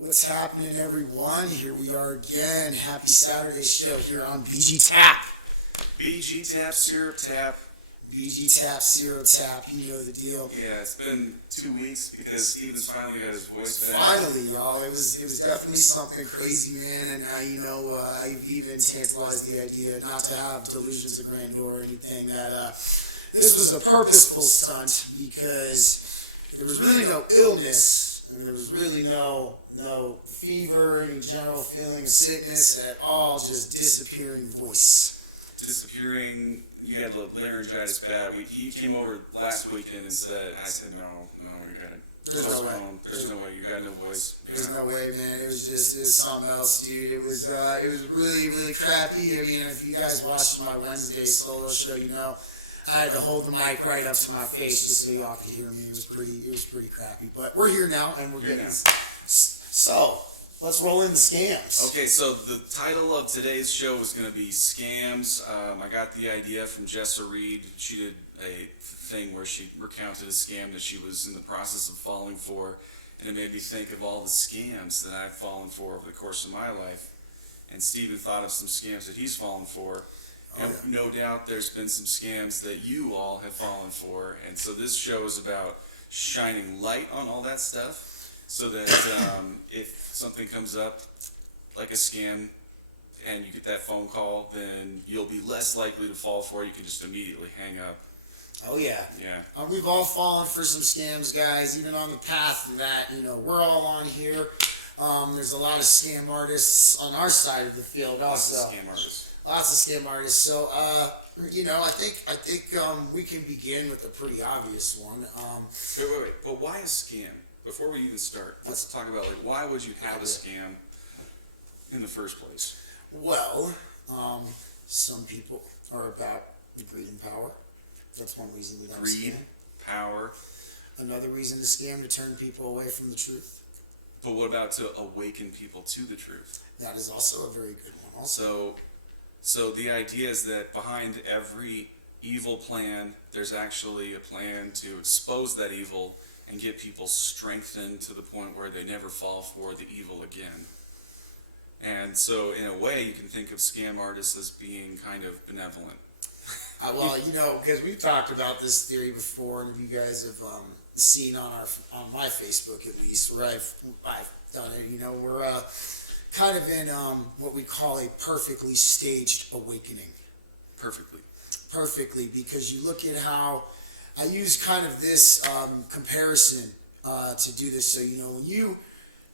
What's happening, everyone? Here we are again. Happy Saturday show here on BG Tap. BG Tap, Syrup Tap. BG Tap, Syrup Tap. You know the deal. Yeah, it's been 2 weeks because Steven's finally got his voice back. Finally, y'all. It was definitely something crazy, man. And I've even tantalized the idea not to have delusions of grandeur or anything. That this was a purposeful stunt because there was really no illness and there was really no fever, any general feeling of sickness at all. Just disappearing voice. Disappearing. You had laryngitis bad. He came over last weekend and said, I said, no, you got to postpone. There's no way. You got no voice. There's no way, man. It was something else, dude. It was really, really crappy. I mean, if you guys watched my Wednesday solo show, you know, I had to hold the mic right up to my face just so y'all could hear me. It was pretty crappy. But we're here now, and we're getting so. Let's roll in the scams. Okay, so the title of today's show is going to be Scams. I got the idea from Jessa Reed. She did a thing where she recounted a scam that she was in the process of falling for, and it made me think of all the scams that I've fallen for over the course of my life. And Steven thought of some scams that he's fallen for. And no doubt there's been some scams that you all have fallen for. And so this show is about shining light on all that stuff, so that if something comes up like a scam and you get that phone call, then you'll be less likely to fall for it. You can just immediately hang up. Oh, yeah. Yeah. We've all fallen for some scams, guys, even on the path that, you know, we're all on here. There's a lot of scam artists on our side of the field also. Lots of scam artists. Lots of scam artists. So, you know, I think we can begin with a pretty obvious one. Wait. But why a scam? Before we even start, let's talk about, like, why would you have a scam in the first place? Well, some people are about greed and power. That's one reason we don't Greed, scam. power. Another reason to scam, to turn people away from the truth. But what about to awaken people to the truth? That is also a very good one also. So the idea is that behind every evil plan, there's actually a plan to expose that evil and get people strengthened to the point where they never fall for the evil again. And so, in a way, you can think of scam artists as being kind of benevolent. Well, you know, because we've talked about this theory before, and you guys have seen on my Facebook at least, where I've done it. You know, we're kind of in what we call a perfectly staged awakening. Perfectly, because you look at how I use kind of this comparison to do this. So, you know, when you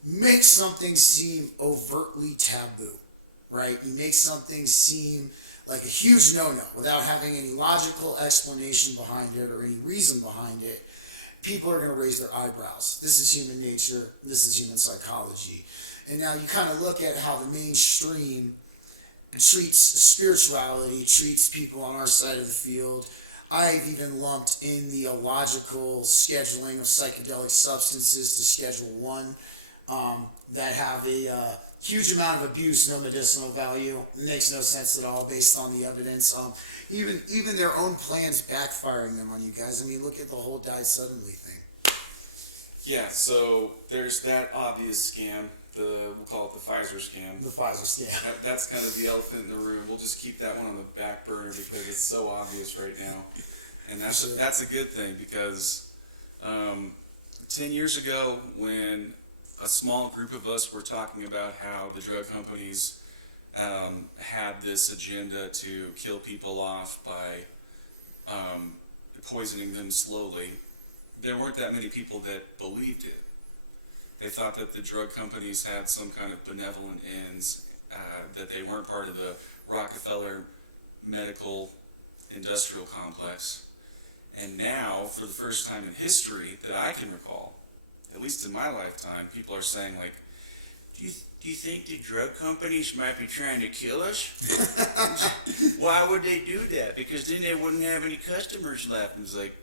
make something seem overtly taboo, right? You make something seem like a huge no-no without having any logical explanation behind it or any reason behind it, people are going to raise their eyebrows. This is human nature. This is human psychology. And now you kind of look at how the mainstream treats spirituality, treats people on our side of the field. I've even lumped in the illogical scheduling of psychedelic substances to Schedule 1 that have a huge amount of abuse, no medicinal value. It makes no sense at all based on the evidence. Even their own plans backfiring them on you guys. I mean, look at the whole died suddenly thing. Yeah, so there's that obvious scam. We'll call it the Pfizer scam. The Pfizer scam. That's kind of the elephant in the room. We'll just keep that one on the back burner because it's so obvious right now. And that's a good thing because 10 years ago when a small group of us were talking about how the drug companies had this agenda to kill people off by poisoning them slowly, there weren't that many people that believed it. They thought that the drug companies had some kind of benevolent ends, that they weren't part of the Rockefeller medical industrial complex. And now, for the first time in history that I can recall, at least in my lifetime, people are saying, like, do you think the drug companies might be trying to kill us? Why would they do that? Because then they wouldn't have any customers left. And it's like,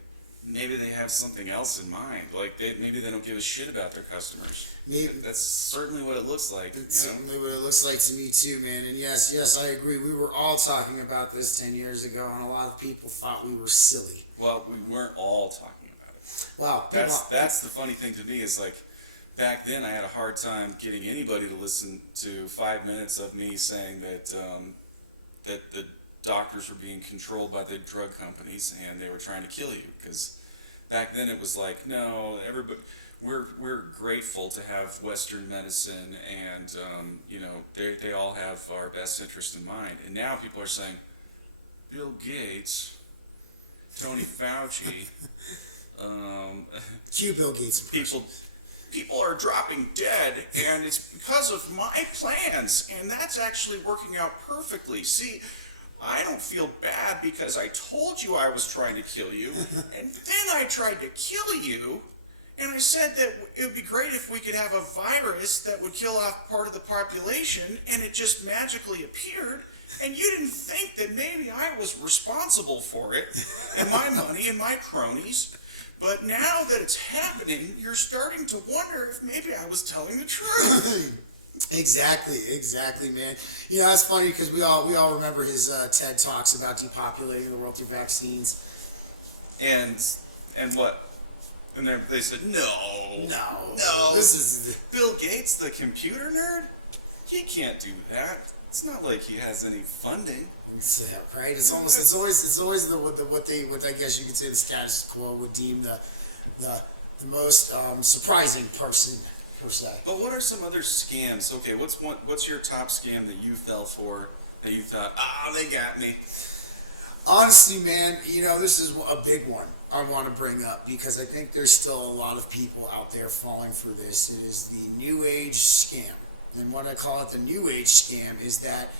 maybe they have something else in mind. Like, maybe they don't give a shit about their customers. That's certainly what it looks like. It's certainly what it looks like to me too, man. And yes, I agree. We were all talking about this 10 years ago, and a lot of people thought we were silly. Well, we weren't all talking about it. Wow. That's the funny thing to me is, like, back then I had a hard time getting anybody to listen to 5 minutes of me saying that that the doctors were being controlled by the drug companies and they were trying to kill you. Because back then it was like, no, everybody, we're grateful to have Western medicine, and they all have our best interest in mind. And now people are saying, Bill Gates, Tony Fauci, Cue Bill Gates. people are dropping dead, and it's because of my plans, and that's actually working out perfectly. See, I don't feel bad because I told you I was trying to kill you, and then I tried to kill you, and I said that it would be great if we could have a virus that would kill off part of the population, and it just magically appeared, and you didn't think that maybe I was responsible for it, and my money and my cronies. But now that it's happening, you're starting to wonder if maybe I was telling the truth. Exactly, man. That's funny because we all remember his TED Talks about depopulating the world through vaccines. And what? And they said, no. This is Bill Gates, the computer nerd. He can't do that. It's not like he has any funding. Yeah, right. It's always what I guess you could say the status quo would deem the most surprising person per se. But what are some other scams? Okay, what's your top scam that you fell for that you thought, they got me? Honestly, man, this is a big one I want to bring up because I think there's still a lot of people out there falling for this. It is the New Age scam. And what I call it the New Age scam is that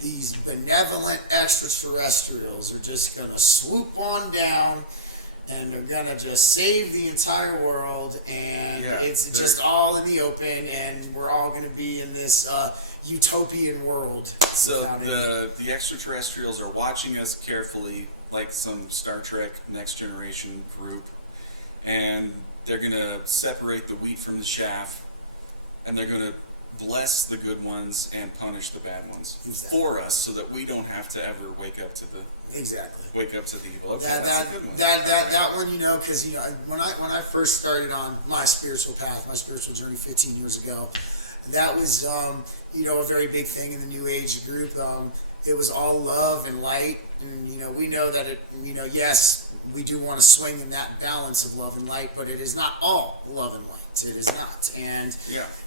these benevolent extraterrestrials are just going to swoop on down and they're going to just save the entire world, and it's just all in the open, and we're all going to be in this utopian world. So the extraterrestrials are watching us carefully, like some Star Trek Next Generation group, and they're going to separate the wheat from the chaff, and they're going to bless the good ones and punish the bad ones for us, so that we don't have to ever wake up to the evil. Okay, that's a good one. That one, because when I first started on my spiritual path, my spiritual journey 15 years ago, that was a very big thing in the New Age group. It was all love and light, and we know that yes, we do want to swing in that balance of love and light, but it is not all love and light. It is not, and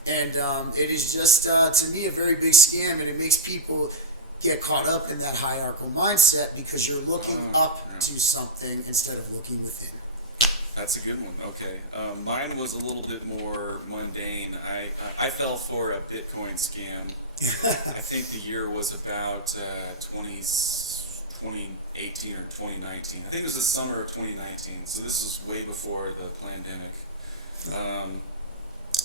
it is just to me a very big scam, and it makes people get caught up in that hierarchical mindset because you're looking up to something instead of looking within. That's a good one. Okay, mine was a little bit more mundane. I fell for a Bitcoin scam. I think the year was about 2018 or 2019. I think it was the summer of 2019. So this was way before the pandemic.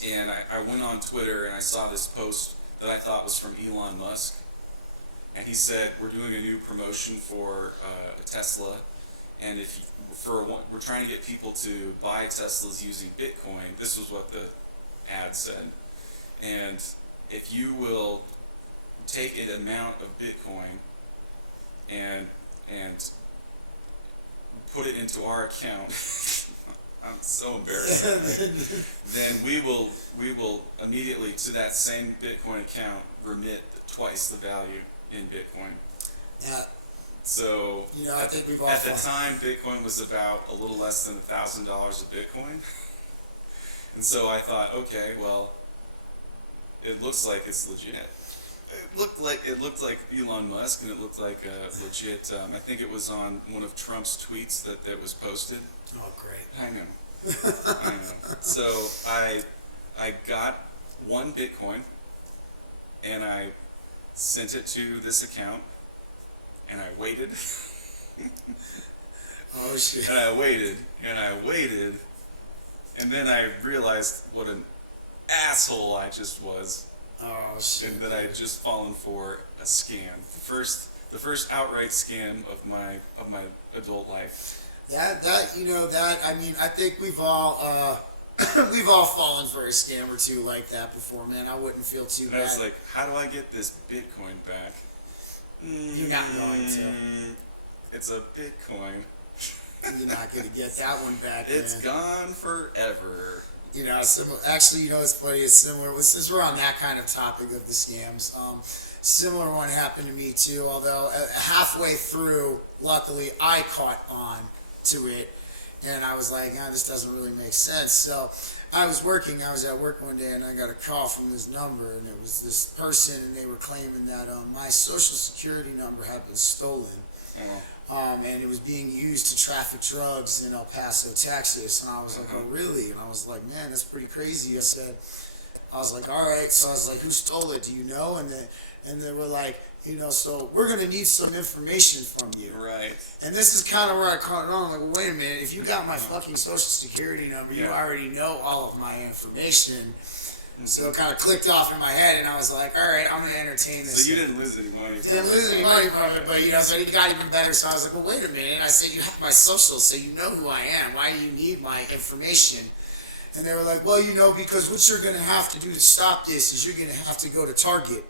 And I went on Twitter and I saw this post that I thought was from Elon Musk. And he said, we're doing a new promotion for a Tesla. And we're trying to get people to buy Teslas using Bitcoin. This was what the ad said. And if you will take an amount of Bitcoin and put it into our account, I'm so embarrassed. Then we will immediately to that same Bitcoin account remit twice the value in Bitcoin. Yeah. So I think we've all at the time Bitcoin was about a little less than $1,000 a Bitcoin, and so I thought, okay, well, it looks like it's legit. It looked like Elon Musk, and it looked like legit. I think it was on one of Trump's tweets that was posted. Oh, great! I know. So I got one Bitcoin, and I sent it to this account, and I waited. Oh shit! And I waited, and then I realized what an asshole I just was. Oh shit! And that I had just fallen for a scam. The first outright scam of my adult life. I think we've all fallen for a scam or two like that before, man. I wouldn't feel too bad. I was like, how do I get this Bitcoin back? You're not going to. It's a Bitcoin. You're not going to get that one back, It's man. gone forever. Actually, it's funny. It's similar. Since we're on that kind of topic of the scams, similar one happened to me too. Although halfway through, luckily, I caught on to it, and I was like, this doesn't really make sense. So I was at work one day, and I got a call from this number, and it was this person, and they were claiming that my social security number had been stolen. And it was being used to traffic drugs in El Paso, Texas. And I was like, oh, really? And I was like, man, that's pretty crazy. I was like, all right. So I was like, who stole it? Do you know? And they were like, so we're going to need some information from you. Right. And this is kind of where I caught on. I'm like, well, wait a minute. If you got my fucking social security number, you already know all of my information. So it kind of clicked off in my head, and I was like, all right, I'm going to entertain this. So you didn't lose any money from it? Didn't lose any money from it, but, so it got even better. So I was like, well, wait a minute. I said, you have my social, so you know who I am. Why do you need my information? And they were like, well, because what you're going to have to do to stop this is you're going to have to go to Target,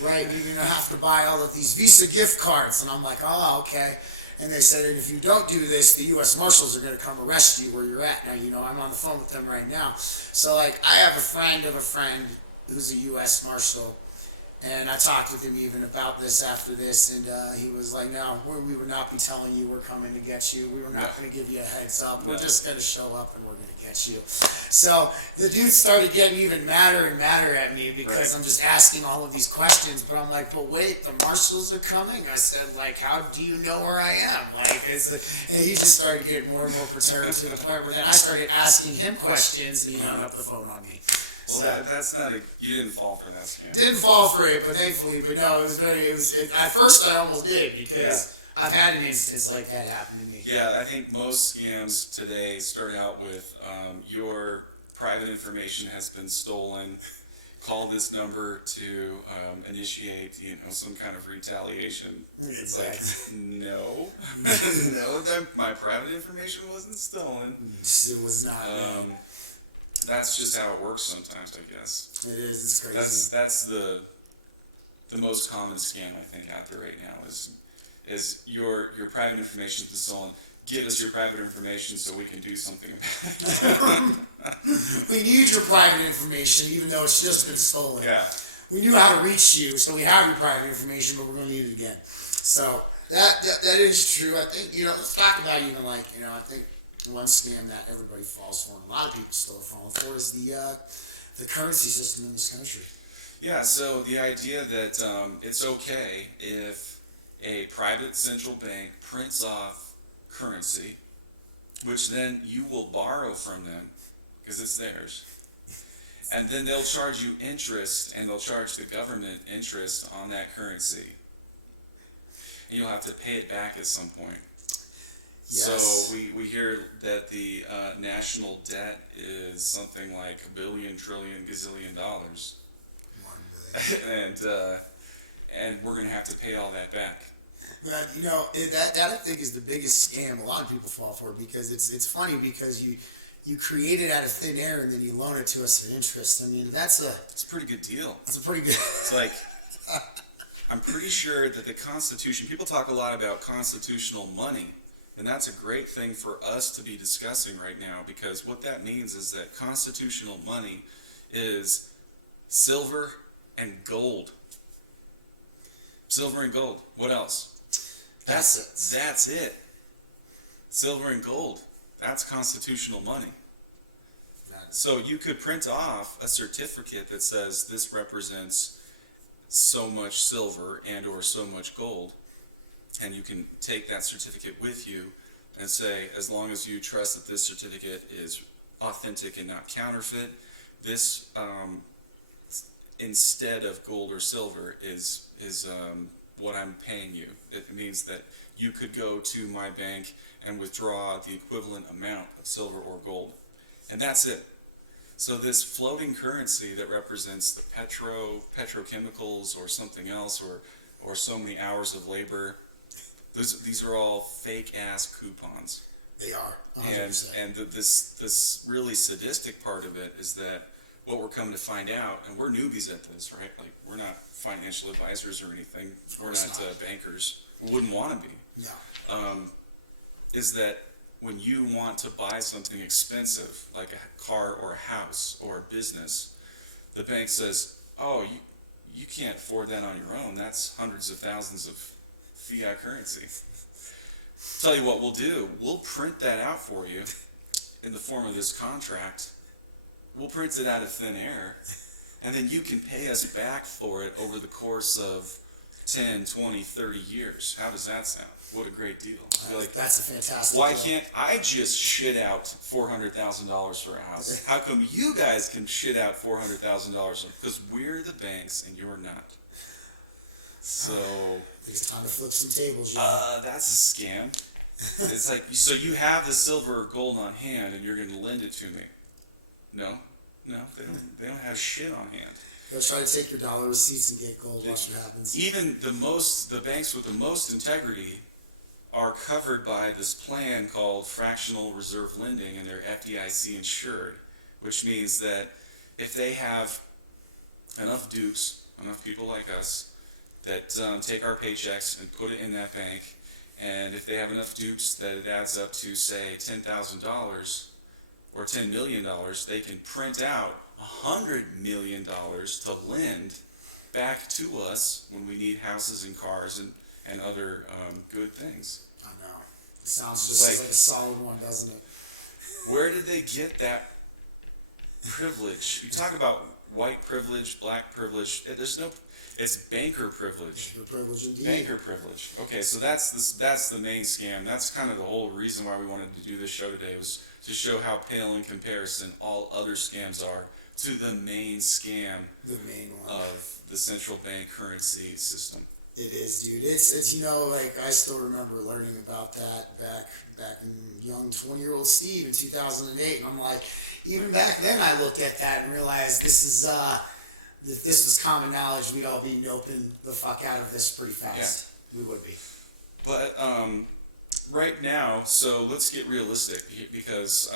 right? You're going to have to buy all of these Visa gift cards. And I'm like, oh, okay. And they said, and if you don't do this, the U.S. Marshals are going to come arrest you where you're at. Now, I'm on the phone with them right now. So, I have a friend of a friend who's a U.S. Marshal, and I talked with him even about this after this, and he was like, no, we would not be telling you we're coming to get you. We were not going to give you a heads up. We're just going to show up, and we're going to get you. So the dude started getting even madder and madder at me because I'm just asking all of these questions, but I'm like, but wait, the marshals are coming? I said, how do you know where I am? And he just started getting more and more perturbed to the point where then I started asking him questions, and he hung up the phone on me. Well, that's not you didn't fall for that scam. Didn't fall for it, but thankfully, no, at first I almost did because I've had an instance like that happen to me. Yeah, I think most scams today start out with your private information has been stolen. Call this number to initiate, some kind of retaliation. It's like, no, my private information wasn't stolen. It was not. That's just how it works sometimes, I guess. It is. It's crazy. That's the most common scam I think out there right now is your private information has been stolen. Give us your private information so we can do something about it. We need your private information, even though it's just been stolen. Yeah. We knew how to reach you, so we have your private information, but we're going to need it again. So that is true. I think let's talk about even I think. One scam that everybody falls for, and a lot of people still are falling for, is the currency system in this country. Yeah, so the idea that it's okay if a private central bank prints off currency, which then you will borrow from them because it's theirs, and then they'll charge you interest, and they'll charge the government interest on that currency, and you'll have to pay it back at some point. Yes. So we hear that the national debt is something like $1 billion, trillion, gazillion dollars. $1 billion. And we're going to have to pay all that back. But, that I think is the biggest scam a lot of people fall for, because it's funny because you create it out of thin air and then you loan it to us at interest. I mean, it's a pretty good deal. It's a pretty good. It's like, I'm pretty sure that the Constitution, people talk a lot about constitutional money. And that's a great thing for us to be discussing right now, because what that means is that constitutional money is silver and gold. Silver and gold. What else? That's it. Silver and gold. That's constitutional money. So you could print off a certificate that says this represents so much silver and or so much gold. And you can take that certificate with you and say, as long as you trust that this certificate is authentic and not counterfeit, this instead of gold or silver is what I'm paying you. It means that you could go to my bank and withdraw the equivalent amount of silver or gold. And that's it. So this floating currency that represents the petrochemicals or something else or so many hours of labor, these are all fake-ass coupons. They are, 100%. And this really sadistic part of it is that what we're coming to find out, and we're newbies at this, right? Like, we're not financial advisors or anything. We're not bankers. We wouldn't want to be. No. Is that when you want to buy something expensive, like a car or a house or a business, the bank says, oh, you can't afford that on your own. That's hundreds of thousands of fiat currency. Tell you what we'll do. We'll print that out for you in the form of this contract. We'll print it out of thin air, and then you can pay us back for it over the course of 10, 20, 30 years. How does that sound? What a great deal. Like, that's a fantastic why deal. can't I just shit out $400,000 for a house? How come you guys can shit out $400,000? Because we're the banks and you're not. So I think it's time to flip some tables, you know? that's a scam. It's like, so you have the silver or gold on hand and you're going to lend it to me. No, they don't have shit on hand. They'll try to take your dollar receipts and get gold. Watch what happens. Even the banks with the most integrity are covered by this plan called fractional reserve lending, and they're FDIC insured, which means that if they have enough dupes, enough people like us, that take our paychecks and put it in that bank, and if they have enough dupes that it adds up to, say, $10,000 or $10 million, they can print out $100 million to lend back to us when we need houses and cars and other good things. I know. It sounds just like a solid one, doesn't it? Where did they get that privilege? You talk about white privilege, black privilege. It's banker privilege. Your privilege indeed. Banker privilege. Okay, so that's the main scam. That's kind of the whole reason why we wanted to do this show today, was to show how pale in comparison all other scams are to the main scam, the main one, of the central bank currency system. It is, dude. It's you know, like, I still remember learning about that back in young 20-year-old Steve in 2008, and I'm like, even back then I looked at that and realized if this was common knowledge, we'd all be noping the fuck out of this pretty fast. Yeah. We would be. But right now, so let's get realistic, because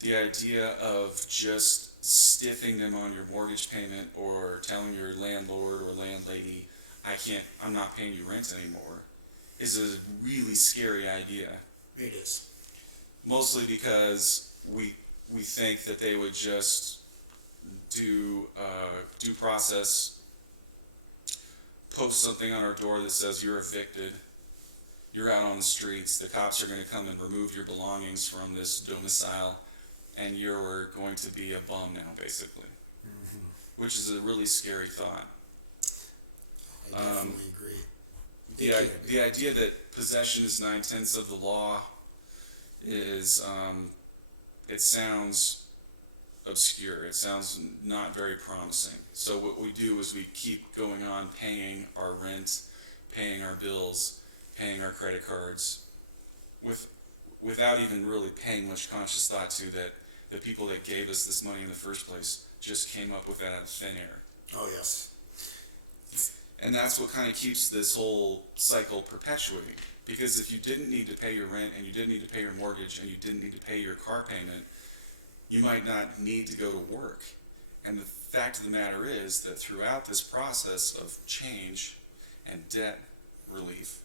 the idea of just stiffing them on your mortgage payment or telling your landlord or landlady, I'm not paying you rent anymore, is a really scary idea. It is. Mostly because we think that they would just do due process, post something on our door that says you're evicted, you're out on the streets, the cops are going to come and remove your belongings from this domicile, and you're going to be a bum now, basically. Mm-hmm. Which is a really scary thought. I definitely agree. The idea that possession is 9/10 of the law is, it sounds obscure. It sounds not very promising. So what we do is we keep going on paying our rent, paying our bills, paying our credit cards, without even really paying much conscious thought to that the people that gave us this money in the first place just came up with that out of thin air. Oh, yes. And that's what kind of keeps this whole cycle perpetuating. Because if you didn't need to pay your rent, and you didn't need to pay your mortgage, and you didn't need to pay your car payment, you might not need to go to work. And the fact of the matter is that throughout this process of change and debt relief,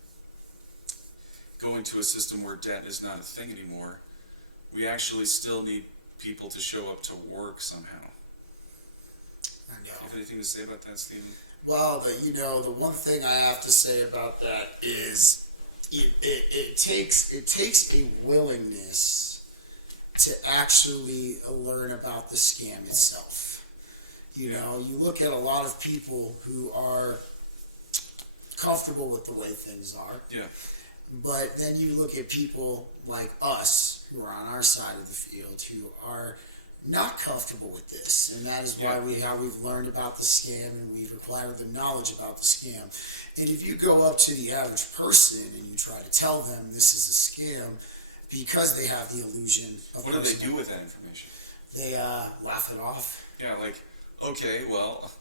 going to a system where debt is not a thing anymore, we actually still need people to show up to work somehow. I know. Do you have anything to say about that, Stephen? Well, but you know, the one thing I have to say about that is it takes a willingness to actually learn about the scam itself. You know, you look at a lot of people who are comfortable with the way things are. Yeah. But then you look at people like us who are on our side of the field who are not comfortable with this, and that is why we've learned about the scam and we've acquired the knowledge about the scam. And if you go up to the average person and you try to tell them this is a scam, because they have the illusion of what do they do with that information? They laugh it off. Yeah, like, okay, well,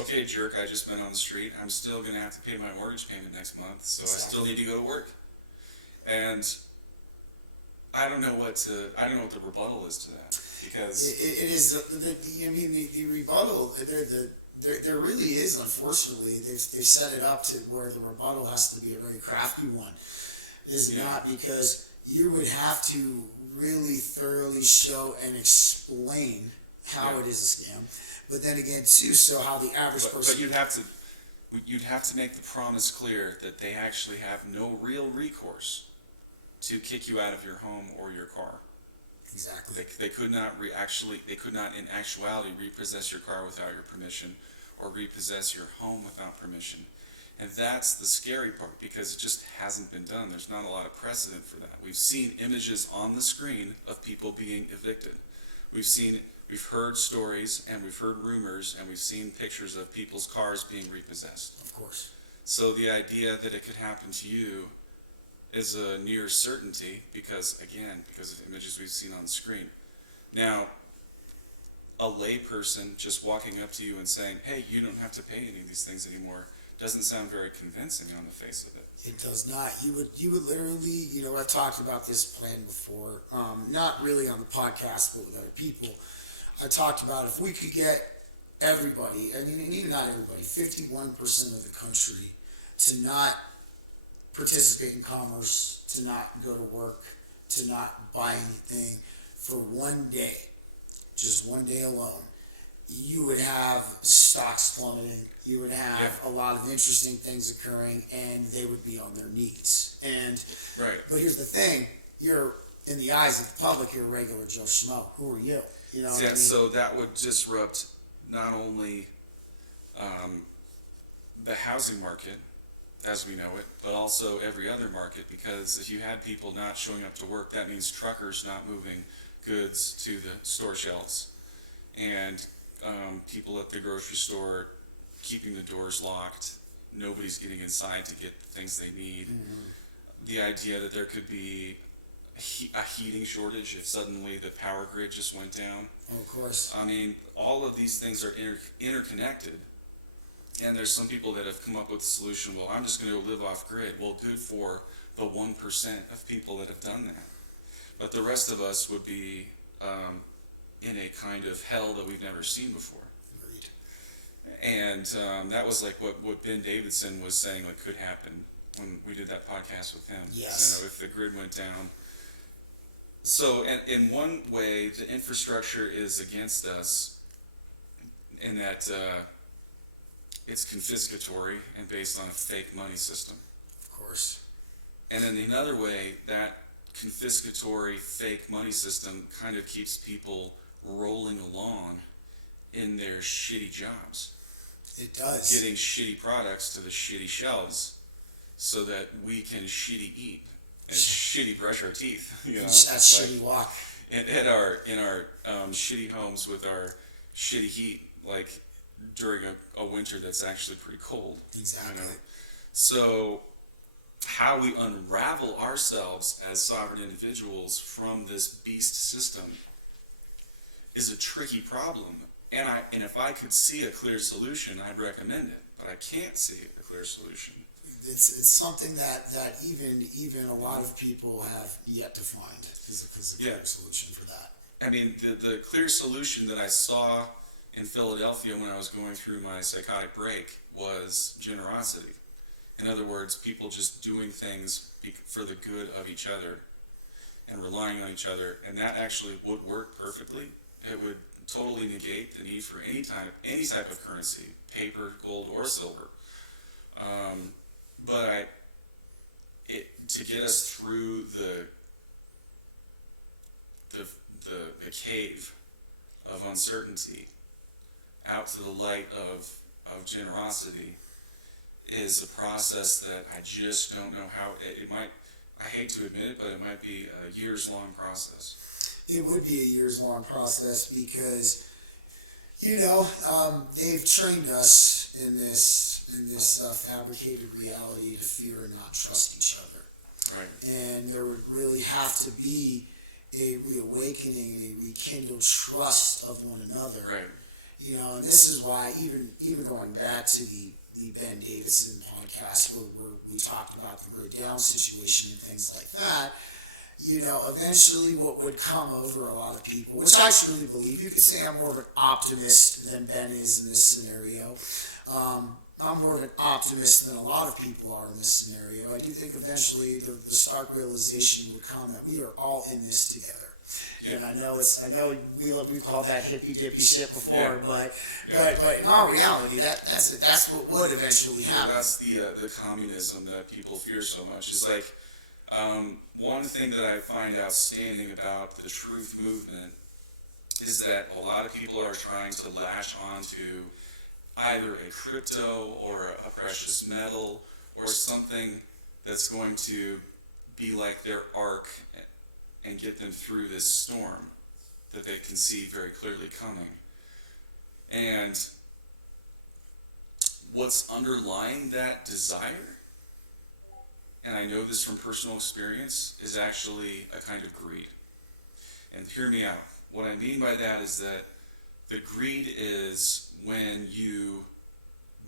okay, jerk, I just been on the street. I'm still going to have to pay my mortgage payment next month, so exactly. I still need to go to work. And I don't know what the rebuttal is to that, because it is the rebuttal. There really is, unfortunately, they set it up to where the rebuttal has to be a very crafty one. Is not because you would have to really thoroughly show and explain how it is a scam. But then again, too, so how the average person. But you'd have to make the promise clear that they actually have no real recourse to kick you out of your home or your car. Exactly. They could not in actuality repossess your car without your permission, or repossess your home without permission. And that's the scary part, because it just hasn't been done. There's not a lot of precedent for that. We've seen images on the screen of people being evicted. We've heard stories, and we've heard rumors, and we've seen pictures of people's cars being repossessed. Of course. So the idea that it could happen to you is a near certainty because of images we've seen on the screen. Now, a lay person just walking up to you and saying, hey, you don't have to pay any of these things anymore, doesn't sound very convincing on the face of it. It does not. You would literally, I've talked about this plan before, not really on the podcast, but with other people. I talked about if we could get everybody, and even not everybody, 51% of the country to not participate in commerce, to not go to work, to not buy anything for one day, just one day alone, you would have stocks plummeting. You would have a lot of interesting things occurring, and they would be on their knees. But here's the thing: you're in the eyes of the public, you're a regular Joe Schmo. Who are you? You know what I mean? So that would disrupt not only the housing market as we know it, but also every other market, because if you had people not showing up to work, that means truckers not moving goods to the store shelves, and people at the grocery store keeping the doors locked, nobody's getting inside to get the things they need. The idea that there could be a heating shortage if suddenly the power grid just went down. Oh, of course. I mean, all of these things are interconnected. And there's some people that have come up with a solution, well, I'm just going to go live off grid. Well, good for the 1% of people that have done that. But the rest of us would be in a kind of hell that we've never seen before. Agreed. And that was like what Ben Davidson was saying like could happen when we did that podcast with him. Yes. If the grid went down. So in one way, the infrastructure is against us in that it's confiscatory and based on a fake money system. Of course. And in another way, that confiscatory fake money system kind of keeps people rolling along in their shitty jobs. It does. Getting shitty products to the shitty shelves so that we can shitty eat and shitty brush our teeth. You know, that's shitty walk. And in our shitty homes with our shitty heat, like during a winter that's actually pretty cold. Exactly. You know? So how we unravel ourselves as sovereign individuals from this beast system is a tricky problem. And if I could see a clear solution, I'd recommend it. But I can't see a clear solution. It's something that even a lot of people have yet to find is a clear solution for that. I mean, the clear solution that I saw in Philadelphia when I was going through my psychotic break was generosity. In other words, people just doing things for the good of each other and relying on each other, and that actually would work perfectly. It would totally negate the need for any type of currency, paper, gold, or silver. But to get us through the cave of uncertainty out to the light of generosity is a process that I just don't know how it might. I hate to admit it, but it might be a years-long process. It would be a years-long process because, they've trained us in this fabricated reality to fear and not trust each other. Right. And there would really have to be a reawakening and a rekindled trust of one another. Right. And this is why even going back to the Ben Davidson podcast where we talked about the grid down situation and things like that, eventually what would come over a lot of people, which I truly believe, you could say I'm more of an optimist than Ben is in this scenario. I'm more of an optimist than a lot of people are in this scenario. I do think eventually the stark realization would come that we are all in this together. And I know we've called that hippy dippy shit before, but in all reality, that's what would eventually happen. That's the communism that people fear so much. Is like one thing that I find outstanding about the truth movement is that a lot of people are trying to lash onto either a crypto or a precious metal or something that's going to be like their ark and get them through this storm that they can see very clearly coming. And what's underlying that desire, and I know this from personal experience, is actually a kind of greed. And hear me out. What I mean by that is that the greed is when you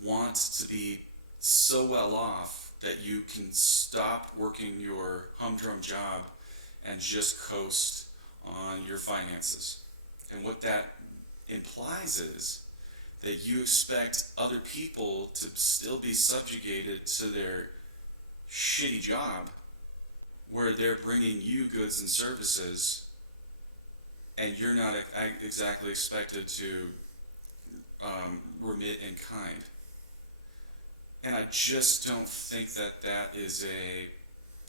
want to be so well off that you can stop working your humdrum job and just coast on your finances. And what that implies is that you expect other people to still be subjugated to their shitty job where they're bringing you goods and services and you're not exactly expected to remit in kind. And I just don't think that that is a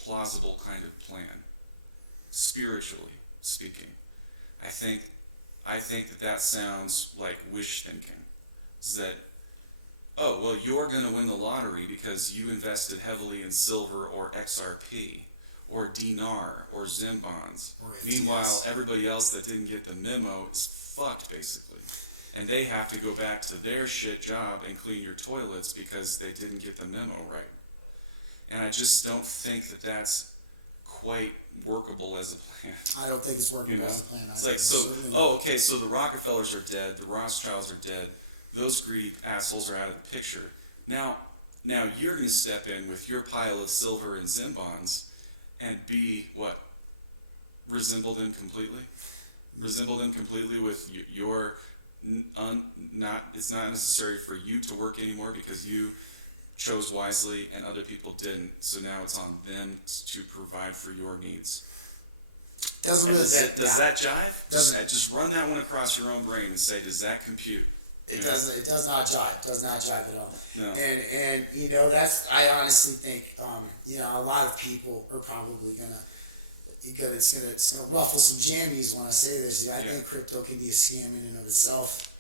plausible kind of plan, spiritually speaking. I think that sounds like wish thinking. Is that, oh, well, you're going to win the lottery because you invested heavily in silver or XRP or dinar or Zim bonds. Meanwhile, everybody else that didn't get the memo is fucked, basically. And they have to go back to their shit job and clean your toilets because they didn't get the memo right. And I just don't think that that's quite workable as a plan. I don't think it's workable as a plan. It's like, so the Rockefellers are dead, the Rothschilds are dead, those greedy assholes are out of the picture. Now you're going to step in with your pile of silver and Zim bonds and be, what, resemble them completely? Resemble them completely with your, it's not necessary for you to work anymore because you chose wisely and other people didn't, so now it's on them to provide for your needs. Does that jive? Just run that one across your own brain and say, does that compute? It does not jive. Does not jive at all. No. And I honestly think a lot of people are probably it's gonna ruffle some jammies when I say this. I think crypto can be a scam in and of itself.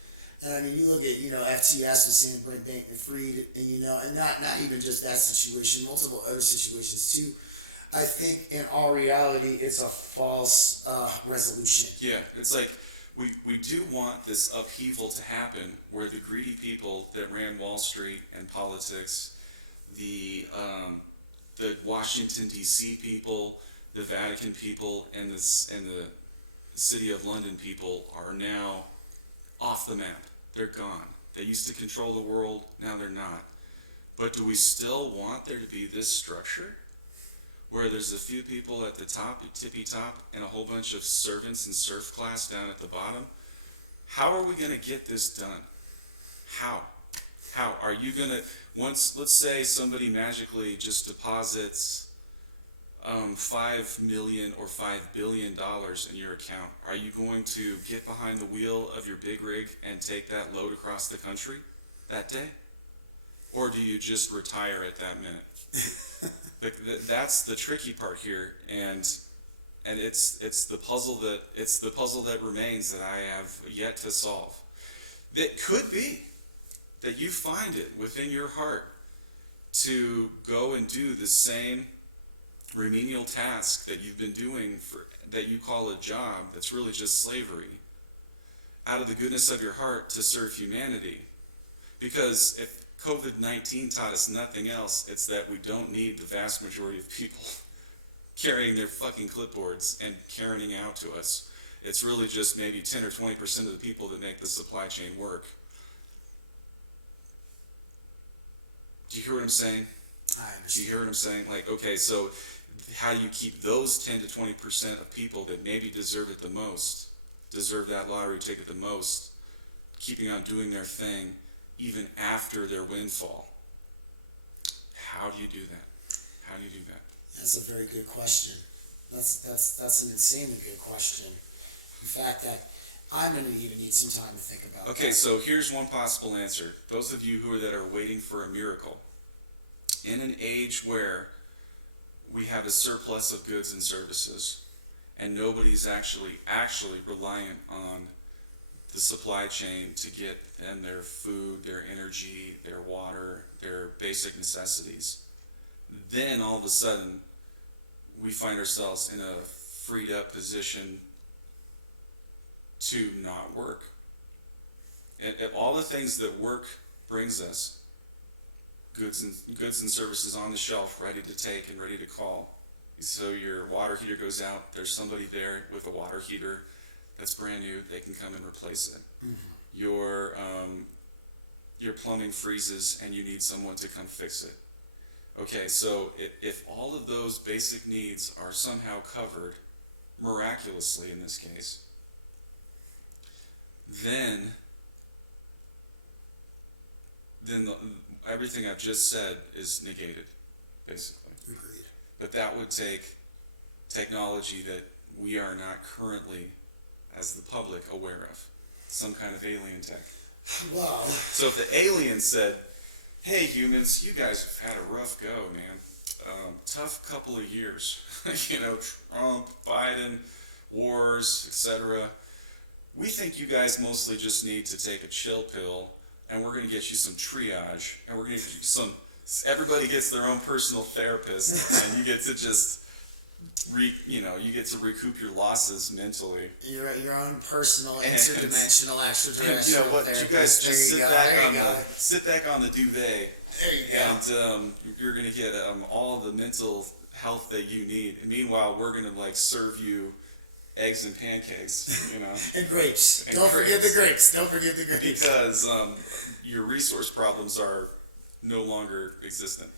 And I mean, you look at FTS with Sam Bankman-Fried, and not even just that situation, multiple other situations too. I think in all reality, it's a false resolution. Yeah, it's like we do want this upheaval to happen where the greedy people that ran Wall Street and politics, the Washington D.C. people, the Vatican people, and the City of London people are now off the map. They're gone. They used to control the world, now they're not. But do we still want there to be this structure where there's a few people at the top, tippy top, and a whole bunch of servants and serf class down at the bottom? How are we going to get this done? How are you going to, let's say somebody magically just deposits $5 million or $5 billion in your account. Are you going to get behind the wheel of your big rig and take that load across the country that day? Or do you just retire at that minute? That's the tricky part here, and it's the puzzle that remains that I have yet to solve. It could be that you find it within your heart to go and do the same remedial task that you've been doing that you call a job that's really just slavery, out of the goodness of your heart to serve humanity. Because if COVID-19 taught us nothing else, it's that we don't need the vast majority of people carrying their fucking clipboards and carrying out to us. It's really just maybe 10 or 20% of the people that make the supply chain work. Do you hear what I'm saying? I understand. Do you hear what I'm saying? Like, okay, so how do you keep those 10 to 20% of people that maybe deserve it the most, deserve that lottery ticket the most, keeping on doing their thing even after their windfall? How do you do that? How do you do that? That's a very good question. That's an insanely good question. In fact, that I'm going to even need some time to think about. Okay, that. so here's one possible answer. Those of you that are waiting for a miracle, in an age where we have a surplus of goods and services, and nobody's actually reliant on the supply chain to get them their food, their energy, their water, their basic necessities, then all of a sudden we find ourselves in a freed up position to not work. And all the things that work brings us, goods and services on the shelf, ready to take and ready to call. So your water heater goes out, there's somebody there with a water heater that's brand new, they can come and replace it. Mm-hmm. Your plumbing freezes and you need someone to come fix it. Okay, so if all of those basic needs are somehow covered, miraculously in this case, then everything I've just said is negated, basically. Agreed. But that would take technology that we are not currently, as the public, aware of. Some kind of alien tech. Wow. So if the aliens said, hey humans, you guys have had a rough go, man. Tough couple of years. Trump, Biden, wars, etc. We think you guys mostly just need to take a chill pill, and we're going to get you some triage, and we're going to get you everybody gets their own personal therapist, and you get to just, you get to recoup your losses mentally. Your own personal interdimensional extraterrestrial you know what? therapist. You guys just sit back on the duvet, There you go. and you're going to get all the mental health that you need. And meanwhile, we're going to serve you eggs and pancakes, And grapes. Don't forget the grapes. Because your resource problems are no longer existent.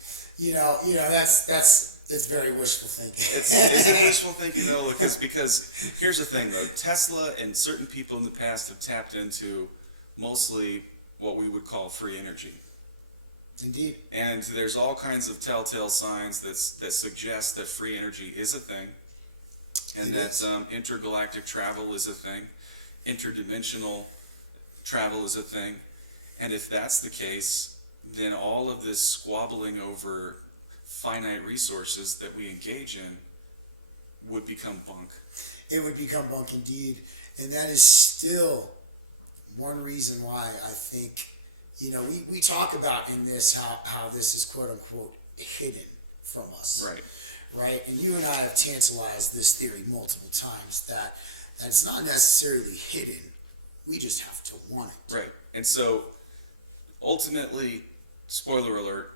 It's very wishful thinking. Is it wishful thinking though? Because here's the thing though, Tesla and certain people in the past have tapped into mostly what we would call free energy. Indeed. And there's all kinds of telltale signs that suggest that free energy is a thing, and that intergalactic travel is a thing, interdimensional travel is a thing. And if that's the case, then all of this squabbling over finite resources that we engage in would become bunk. It would become bunk indeed. And that is still one reason why I think, we talk about in this how this is quote unquote hidden from us. Right? And you and I have tantalized this theory multiple times that it's not necessarily hidden. We just have to want it. Right. And so ultimately, spoiler alert,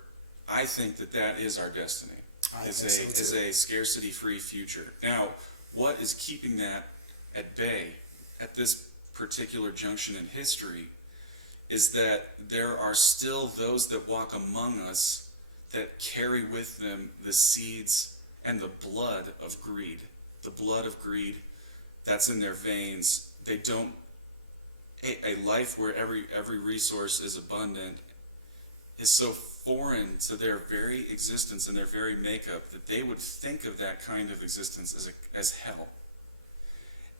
I think that is our destiny. Is a scarcity-free future. Now, what is keeping that at bay at this particular junction in history is that there are still those that walk among us that carry with them the seeds and the blood of greed. The blood of greed that's in their veins. They don't. A life where every resource is abundant is so foreign to their very existence and their very makeup that they would think of that kind of existence as hell,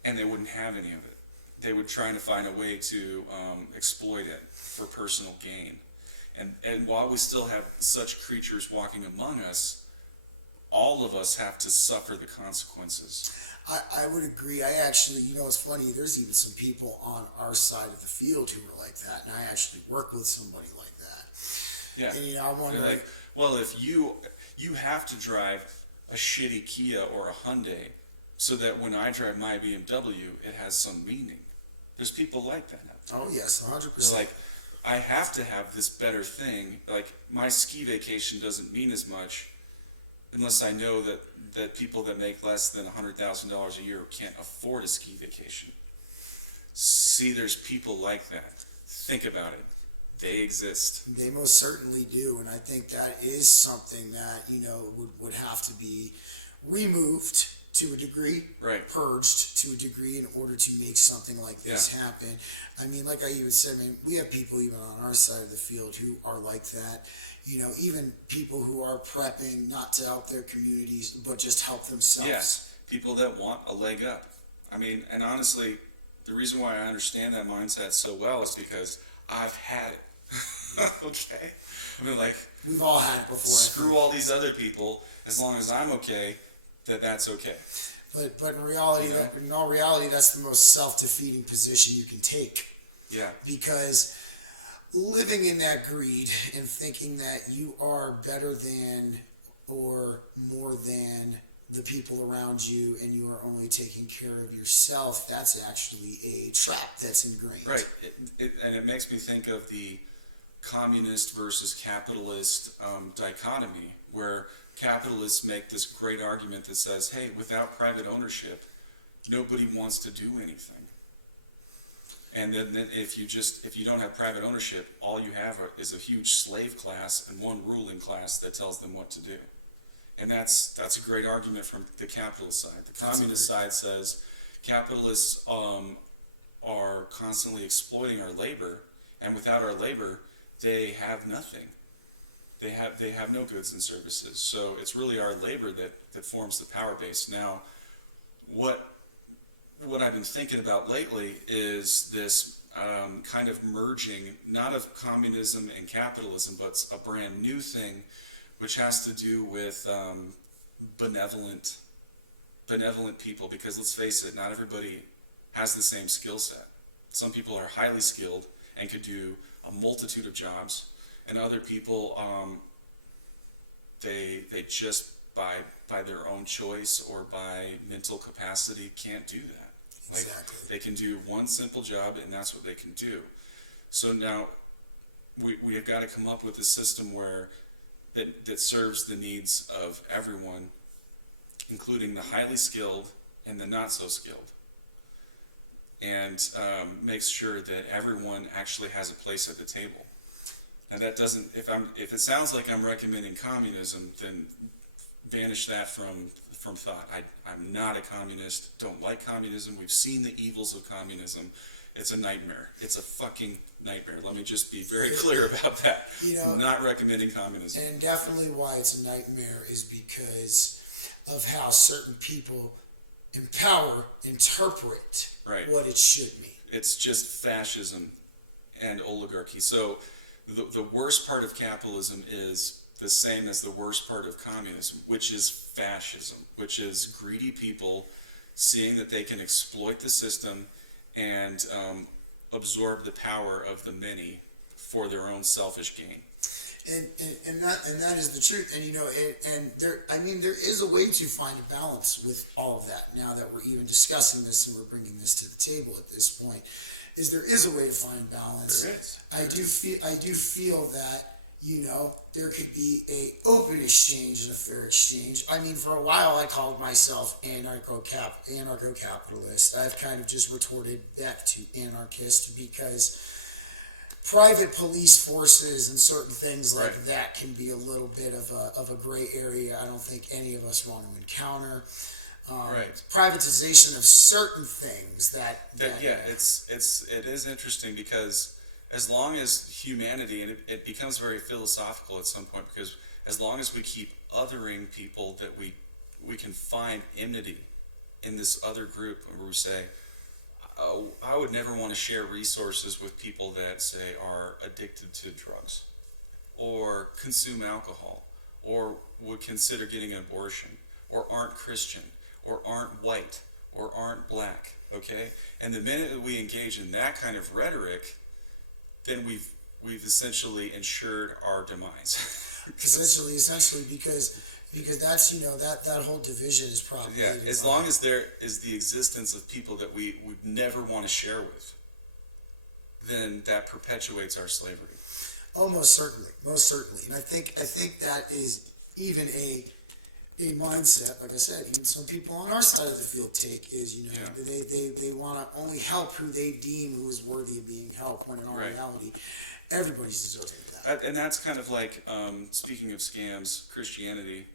and they wouldn't have any of it. They would try to find a way to exploit it for personal gain. And while we still have such creatures walking among us, all of us have to suffer the consequences. I would agree. I actually, it's funny, there's even some people on our side of the field who are like that, and I actually work with somebody like that. Yeah. And, I wonder, they're like, well, if you have to drive a shitty Kia or a Hyundai so that when I drive my BMW, it has some meaning. There's people like that. Oh, yes, 100%. They're like, I have to have this better thing. Like, my ski vacation doesn't mean as much unless I know that people that make less than $100,000 a year can't afford a ski vacation. See, there's people like that. Think about it. They exist. They most certainly do, and I think that is something that would have to be removed to a degree, Right. purged to a degree in order to make something like this happen. I mean, like I even said, I mean, we have people even on our side of the field who are like that. You know, even people who are prepping not to help their communities, but just help themselves. Yes, people that want a leg up. I mean, and honestly, the reason why I understand that mindset so well is because I've had it. Okay? I mean, like, We've all had it before. screw all these other people. As long as I'm okay, that's okay. But in reality, You know? in all reality, that's the most self-defeating position you can take. Yeah. Because living in that greed and thinking that you are better than or more than the people around you and you are only taking care of yourself, that's actually a trap that's ingrained. Right. And it makes me think of the communist versus capitalist dichotomy, where capitalists make this great argument that says, hey, without private ownership, nobody wants to do anything. And then if you don't have private ownership, all you have is a huge slave class and one ruling class that tells them what to do. And that's a great argument from the capitalist side. The communist side says capitalists are constantly exploiting our labor, and without our labor, they have nothing. They have no goods and services. So it's really our labor that forms the power base. Now, what I've been thinking about lately is this kind of merging, not of communism and capitalism, but a brand new thing, which has to do with benevolent people. Because let's face it, not everybody has the same skill set. Some people are highly skilled and could do a multitude of jobs, and other people, they just by their own choice or by mental capacity can't do that. Like, Exactly. they can do one simple job, and that's what they can do. So now we have got to come up with a system where that serves the needs of everyone, including the highly skilled and the not so skilled, and makes sure that everyone actually has a place at the table. And that doesn't, if it sounds like I'm recommending communism, then banish that from thought. I'm not a communist, don't like communism. We've seen the evils of communism. It's a nightmare. It's a fucking nightmare. Let me just be very clear about that. You know, not recommending communism. And definitely why it's a nightmare is because of how certain people in power interpret what it should mean. It's just fascism and oligarchy. So the worst part of capitalism is the same as the worst part of communism, which is fascism, which is greedy people seeing that they can exploit the system and absorb the power of the many for their own selfish gain. And that is the truth. And you know, there is a way to find a balance with all of that. Now that we're even discussing this and we're bringing this to the table at this point, there is a way to find balance. There is. I do feel that, you know, there could be a open exchange and a fair exchange. I mean, for a while I called myself anarcho-capitalist. I've kind of just retorted back to anarchist because private police forces and certain things like that can be a little bit of a gray area. I don't think any of us want to encounter. Privatization of certain things it is interesting because as long as humanity, and it becomes very philosophical at some point, because as long as we keep othering people, that we can find enmity in this other group where we say, oh, I would never want to share resources with people that say are addicted to drugs or consume alcohol or would consider getting an abortion or aren't Christian or aren't white or aren't black, okay? And the minute that we engage in that kind of rhetoric, then we've essentially ensured our demise. essentially because that's, you know, that whole division is probably as long as there is the existence of people that we would never want to share with, then that perpetuates our slavery. Oh, most certainly, and I think that is even a mindset, like I said, even some people on our side of the field take is, you know, they want to only help who they deem who is worthy of being helped, when in all reality, everybody's deserving of that. And that's kind of like, speaking of scams, Christianity.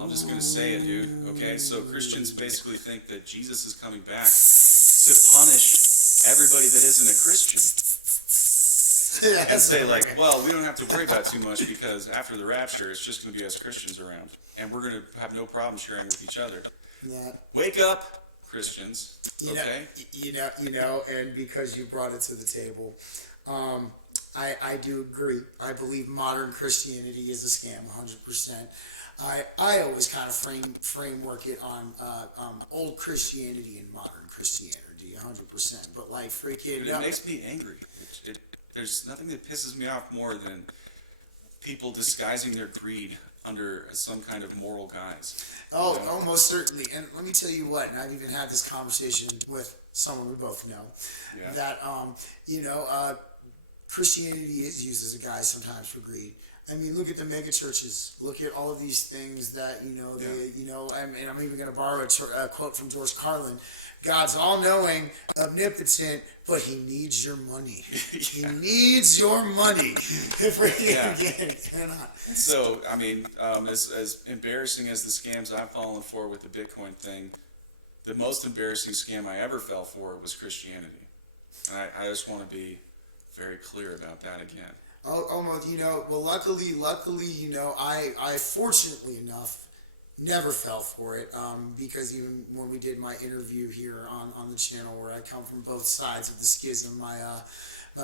I'm just going to say it, dude. Okay, so Christians basically think that Jesus is coming back to punish everybody that isn't a Christian. And say like, well, we don't have to worry about it too much because after the rapture, it's just going to be us Christians around. And we're going to have no problem sharing with each other. Yeah. Wake up, Christians. Okay? And because you brought it to the table, I do agree. I believe modern Christianity is a scam, 100%. I always kind of framework it on old Christianity and modern Christianity, 100%. But like freaking, it makes me angry. There's nothing that pisses me off more than people disguising their greed under some kind of moral guise. Oh, you know? Almost certainly. And let me tell you what, and I've even had this conversation with someone we both know, that, Christianity is used as a guise sometimes for greed. I mean, look at the mega churches. Look at all of these things that, and I'm even going to borrow a quote from George Carlin. God's all-knowing, omnipotent, but he needs your money. He needs your money. Cannot. So, I mean, as embarrassing as the scams I've fallen for with the Bitcoin thing, the most embarrassing scam I ever fell for was Christianity. And I just want to be very clear about that again. Almost, well, luckily, I fortunately enough never fell for it, because even when we did my interview here on the channel, where I come from both sides of the schism, my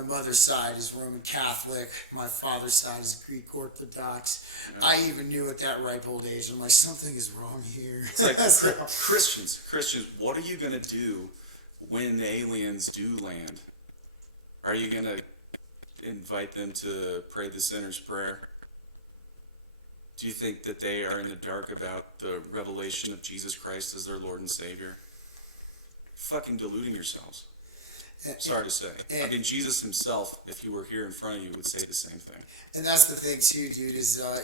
mother's side is Roman Catholic, my father's side is Greek Orthodox. Yeah. I even knew at that ripe old age, I'm like, something is wrong here. It's like Christians, what are you going to do when the aliens do land? Are you going to invite them to pray the sinner's prayer? Do you think that they are in the dark about the revelation of Jesus Christ as their Lord and Savior? Fucking deluding yourselves. Sorry to say. I mean, Jesus himself, if he were here in front of you, would say the same thing. And that's the thing too, dude, is, I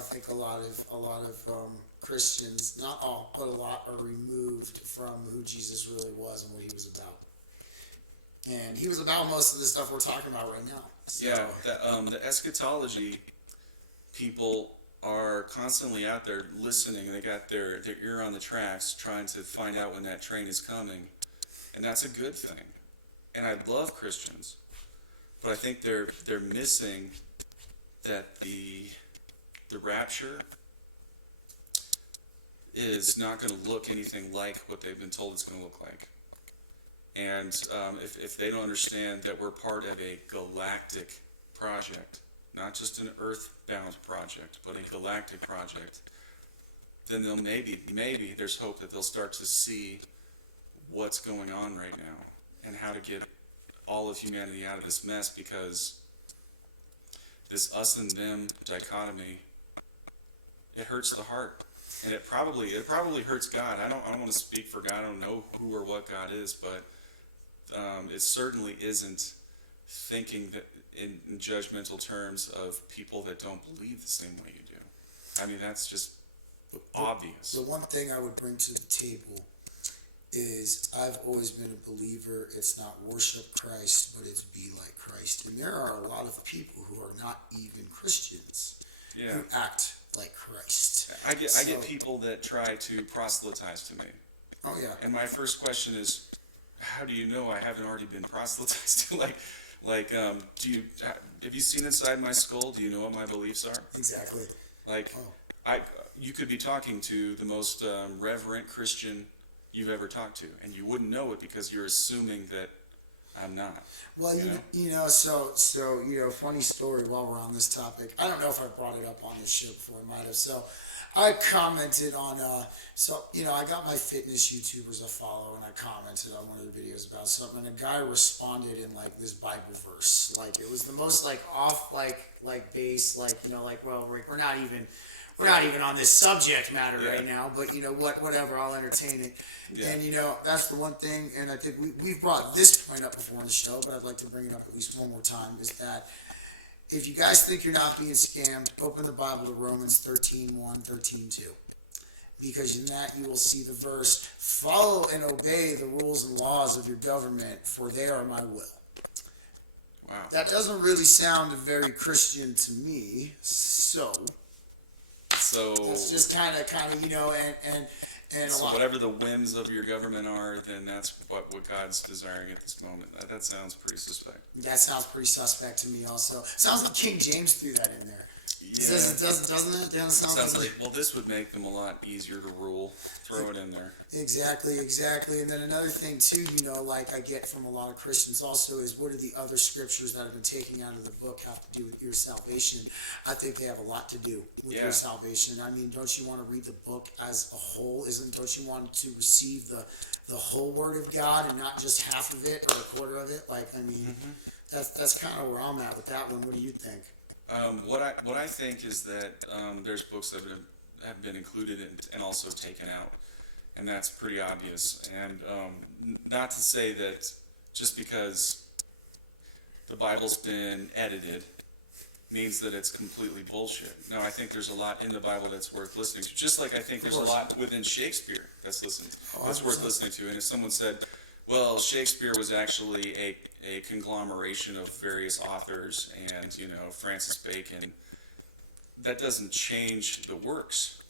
think a lot of Christians, not all, but a lot, are removed from who Jesus really was and what he was about. And he was about most of the stuff we're talking about right now. So. Yeah, the eschatology people are constantly out there listening. They got their ear on the tracks, trying to find out when that train is coming. And that's a good thing. And I love Christians. But I think they're missing that the rapture is not going to look anything like what they've been told it's going to look like. And if they don't understand that we're part of a galactic project, not just an earthbound project, but a galactic project, then they'll maybe there's hope that they'll start to see what's going on right now and how to get all of humanity out of this mess, because this us and them dichotomy, it hurts the heart. And it probably hurts God. I don't want to speak for God. I don't know who or what God is, but it certainly isn't thinking that in judgmental terms of people that don't believe the same way you do. I mean, that's just obvious. The one thing I would bring to the table is I've always been a believer. It's not worship Christ, but it's be like Christ. And there are a lot of people who are not even Christians who act like Christ. I get people that try to proselytize to me. Oh yeah. And my first question is, how do you know I haven't already been proselytized to? Have you seen inside my skull? Do you know what my beliefs are? Exactly. You could be talking to the most reverent Christian you've ever talked to, and you wouldn't know it because you're assuming that I'm not. Well, funny story while we're on this topic. I don't know if I brought it up on this show before. I might have. So I commented on, I got my fitness YouTubers I follow, and I commented on one of the videos about something, and a guy responded in like this Bible verse. Like it was the most like off like base, well, we're not even on this subject matter right now, but whatever, I'll entertain it. Yeah. And that's the one thing, and I think we've brought this point up before on the show, but I'd like to bring it up at least one more time, is that if you guys think you're not being scammed, open the Bible to Romans 13:1, 13:2. Because in that you will see the verse, follow and obey the rules and laws of your government, for they are my will. Wow. That doesn't really sound very Christian to me, so So That's just kind of, and a so lot. whatever the whims of your government are, then that's what God's desiring at this moment. That sounds pretty suspect. That sounds pretty suspect to me. Also, sounds like King James threw that in there. Yeah. Doesn't it? It Sounds like, well, this would make them a lot easier to rule. Throw it in there. Exactly. And then another thing too, like I get from a lot of Christians also is what are the other scriptures that have been taken out of the book have to do with your salvation? I think they have a lot to do with your salvation. I mean, don't you want to read the book as a whole? Don't you want to receive the whole word of God and not just half of it or a quarter of it? Like, I mean, that's kind of where I'm at with that one. What do you think? What I think is that there's books that have been included and also taken out, and that's pretty obvious. And not to say that just because the Bible's been edited means that it's completely bullshit. No, I think there's a lot in the Bible that's worth listening to. Just like I think there's a lot within Shakespeare that's worth listening to. And if someone said, well, Shakespeare was actually a conglomeration of various authors and, Francis Bacon, that doesn't change the works.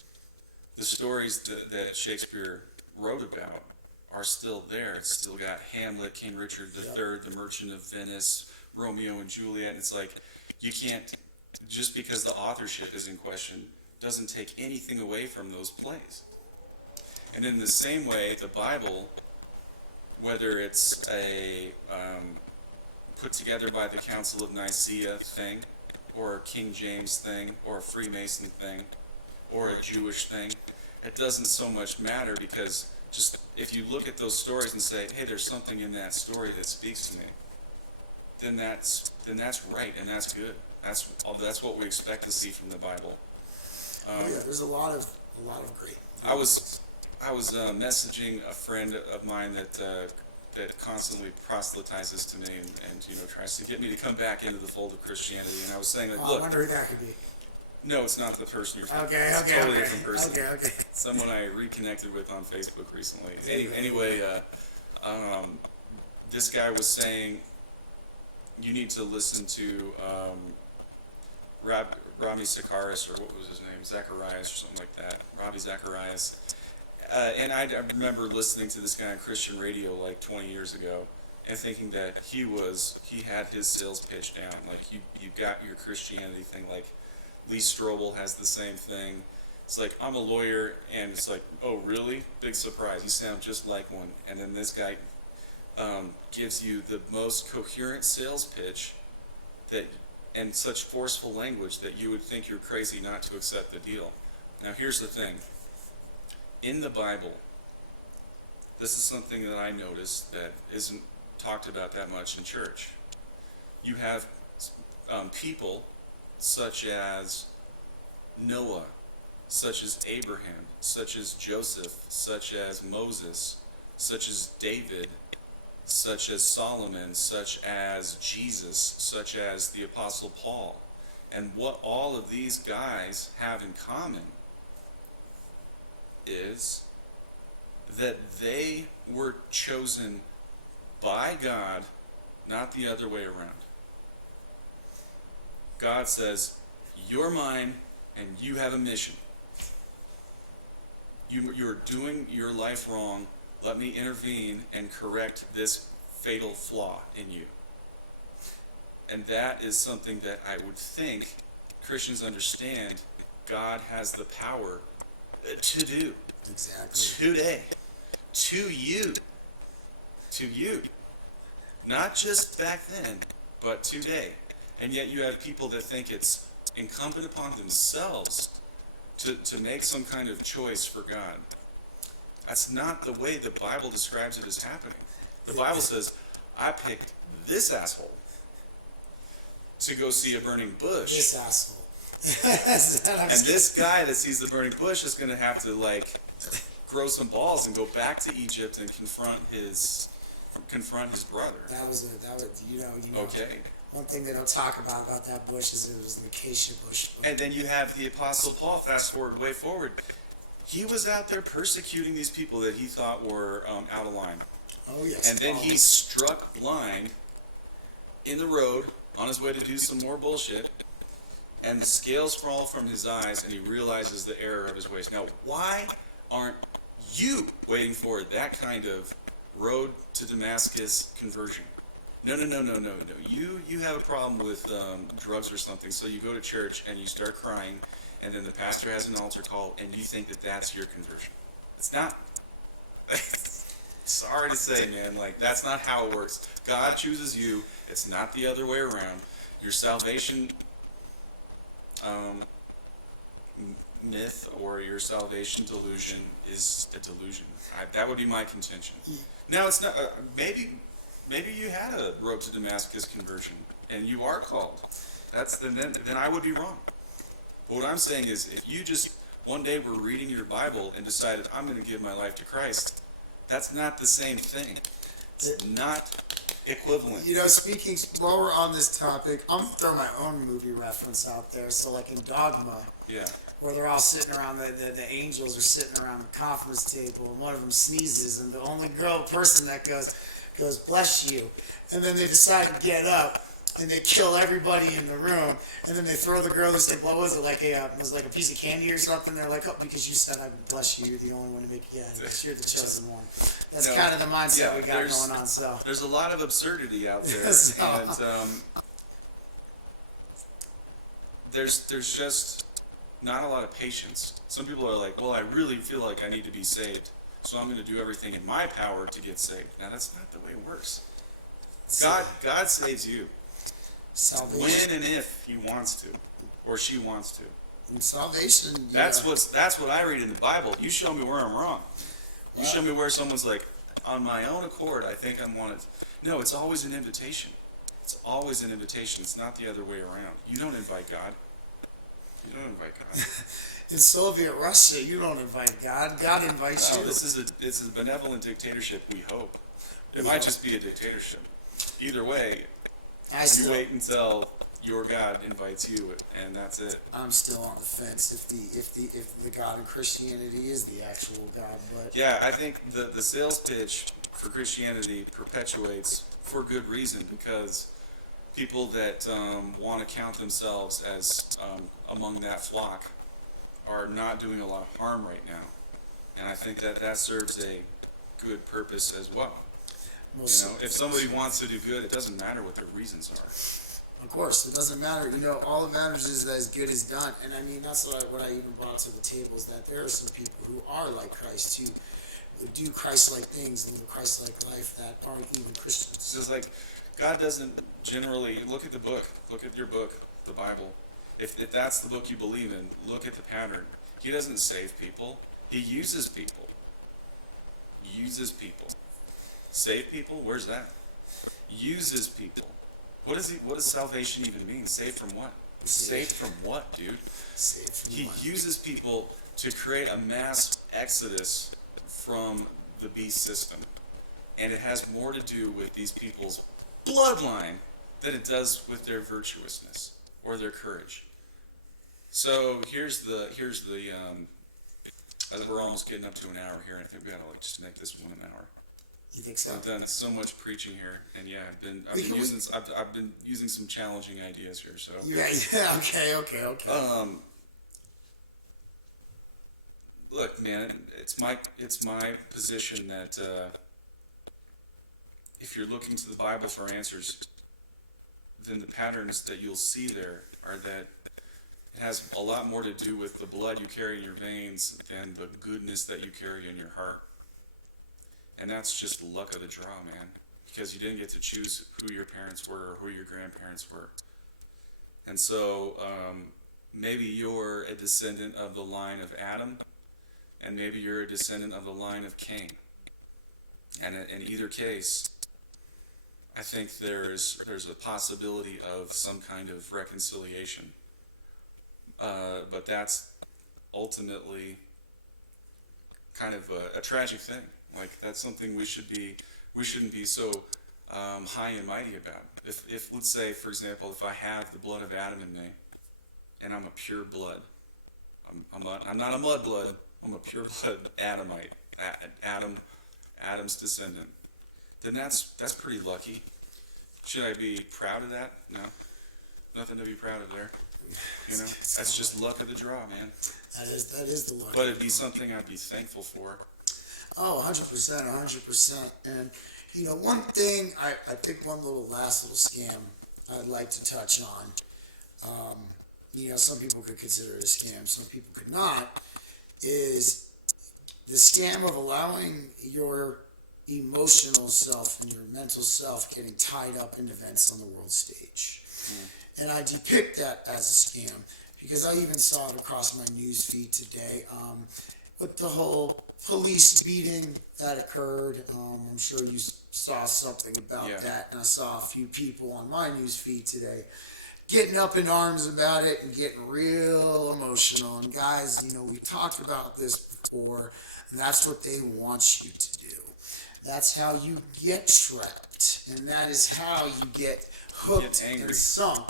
The stories that Shakespeare wrote about are still there. It's still got Hamlet, King Richard III, The Merchant of Venice, Romeo and Juliet. And it's like, you can't, just because the authorship is in question, doesn't take anything away from those plays. And in the same way, the Bible, whether it's a put together by the Council of Nicaea thing, or a King James thing, or a Freemason thing, or a Jewish thing, it doesn't so much matter, because just if you look at those stories and say, hey, there's something in that story that speaks to me, then that's right and that's good. That's what we expect to see from the Bible. There's a lot of great. I was messaging a friend of mine that constantly proselytizes to me and tries to get me to come back into the fold of Christianity. And I was saying, like, look, I wonder who that could be. No, it's not the person you're thinking. Okay, it's a totally different person. Okay. Someone I reconnected with on Facebook recently. Anyway, this guy was saying you need to listen to Rami Zacharias, or what was his name? Zacharias or something like that. Ravi Zacharias. And I remember listening to this guy on Christian radio like 20 years ago and thinking that he had his sales pitch down. Like, you got your Christianity thing. Like, Lee Strobel has the same thing. It's like, I'm a lawyer, and it's like, oh, really? Big surprise. You sound just like one. And then this guy gives you the most coherent sales pitch and such forceful language that you would think you're crazy not to accept the deal. Now, here's the thing. In the Bible, this is something that I noticed that isn't talked about that much in church. You have people such as Noah, such as Abraham, such as Joseph, such as Moses, such as David, such as Solomon, such as Jesus, such as the Apostle Paul. And what all of these guys have in common is that they were chosen by God, not the other way around. God says, you're mine and you have a mission. You're doing your life wrong. Let me intervene and correct this fatal flaw in you. And that is something that I would think Christians understand God has the power to do. Exactly. Today. To you. Not just back then, but today. And yet you have people that think it's incumbent upon themselves to make some kind of choice for God. That's not the way the Bible describes it as happening. The Bible says, I picked this asshole to go see a burning bush. This asshole. And this guy that sees the burning bush is going to have to, like, grow some balls and go back to Egypt and confront his brother. That was Okay. One thing they don't talk about that bush is it was an acacia bush. And then you have the Apostle Paul, fast forward, way forward. He was out there persecuting these people that he thought were out of line. Oh, yes. And then he struck blind in the road on his way to do some more bullshit and the scales fall from his eyes, and he realizes the error of his ways. Now, why aren't you waiting for that kind of road to Damascus conversion? No. You have a problem with drugs or something, so you go to church and you start crying, and then the pastor has an altar call, and you think that that's your conversion. It's not. Sorry to say, man, like, that's not how it works. God chooses you. It's not the other way around. Your salvation myth or your salvation delusion is a delusion. That would be my contention. Now, it's not. Maybe you had a road to Damascus conversion, and you are called. Then I would be wrong. But what I'm saying is, if you just one day were reading your Bible and decided, I'm going to give my life to Christ, that's not the same thing. It's not equivalent. You know, speaking, while we're on this topic, I'm going to throw my own movie reference out there. So, like in Dogma, Yeah. where they're all sitting around, the angels are sitting around the conference table, and one of them sneezes, and the only person that goes, bless you. And then they decide to get up, and they kill everybody in the room, and then they throw the girl who said, what was it, was it like a piece of candy or something? They're like, oh, because you said I bless you, you're the only one to make it, yeah, because you're the chosen one. That's kind of the mindset we got going on, so. There's a lot of absurdity out there, and there's just not a lot of patience. Some people are like, well, I really feel like I need to be saved, so I'm going to do everything in my power to get saved. Now, that's not the way it works. God saves you. Salvation. When and if he wants to, or she wants to. And salvation. That's what I read in the Bible. You show me where I'm wrong. You show me where someone's like, on my own accord, I think I'm wanted. No, it's always an invitation. It's always an invitation. It's not the other way around. You don't invite God. You don't invite God. In Soviet Russia, you don't invite God. God invites you. This is a benevolent dictatorship, we hope. It might just be a dictatorship. Either way, you wait until your God invites you, and that's it. I'm still on the fence if the God of Christianity is the actual God, but yeah, I think the sales pitch for Christianity perpetuates for good reason, because people that want to count themselves as among that flock are not doing a lot of harm right now, and I think that serves a good purpose as well. You know, if somebody wants to do good, it doesn't matter what their reasons are. Of course, it doesn't matter. You know, all that matters is that as good is done. And I mean, that's what I even brought to the table, is that there are some people who are like Christ, who do Christ-like things and live a Christ-like life that aren't even Christians. It's just like, God doesn't generally, look at the book, look at your book, the Bible. If that's the book you believe in, look at the pattern. He doesn't save people. He uses people. He uses people. Save people? Where's that? Uses people. What does salvation even mean? Saved from what? Saved from what, dude? Saved from He what? uses people to create a mass exodus from the beast system. And it has more to do with these people's bloodline than it does with their virtuousness or their courage. So here's the we're almost getting up to an hour here. I think we gotta just make this one an hour. You think so? I've done so much preaching here, and yeah, I've been using some challenging ideas here. So Yeah. Okay. Look, man, it's my position that if you're looking to the Bible for answers, then the patterns that you'll see there are that it has a lot more to do with the blood you carry in your veins than the goodness that you carry in your heart. And that's just luck of the draw, man, because you didn't get to choose who your parents were or who your grandparents were. And so maybe you're a descendant of the line of Adam, and maybe you're a descendant of the line of Cain. And in either case, I think there's a possibility of some kind of reconciliation. But that's ultimately kind of a tragic thing. Like, that's something we shouldn't be so high and mighty about. If let's say, for example, if I have the blood of Adam in me, and I'm a pure blood, I'm not a mudblood, I'm a pure blood Adamite, Adam's descendant, then that's pretty lucky. Should I be proud of that? No. Nothing to be proud of there. You know, that's just luck of the draw, man. That is the luck. But it'd be something I'd be thankful for. Oh, 100%, 100%. And, one thing, I picked one last little scam I'd like to touch on. Some people could consider it a scam, some people could not, is the scam of allowing your emotional self and your mental self getting tied up in events on the world stage. And I depict that as a scam because I even saw it across my news feed today with the whole police beating that occurred. I'm sure you saw something about that, and I saw a few people on my news feed today getting up in arms about it and getting real emotional. And guys, we've talked about this before, and that's what they want you to do. That's how you get trapped, and that is how you get hooked and sunk,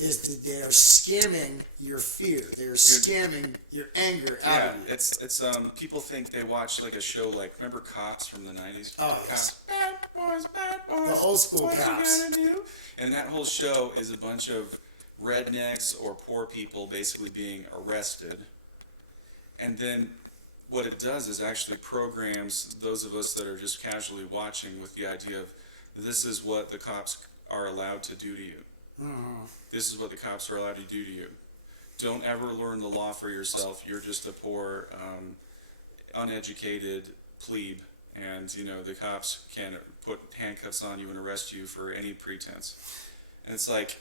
is that they are scamming your fear. They are scamming your anger out of you. It's people think they watch like a show like, remember Cops from the 90s? Oh, yes. Bad boys, The old school what Cops. you gonna do? And that whole show is a bunch of rednecks or poor people basically being arrested. And then what it does is actually programs those of us that are just casually watching with the idea of, this is what the cops are allowed to do to you. This is what the cops are allowed to do to you. Don't ever learn the law for yourself. You're just a poor, uneducated plebe, and the cops can put handcuffs on you and arrest you for any pretense. And it's like,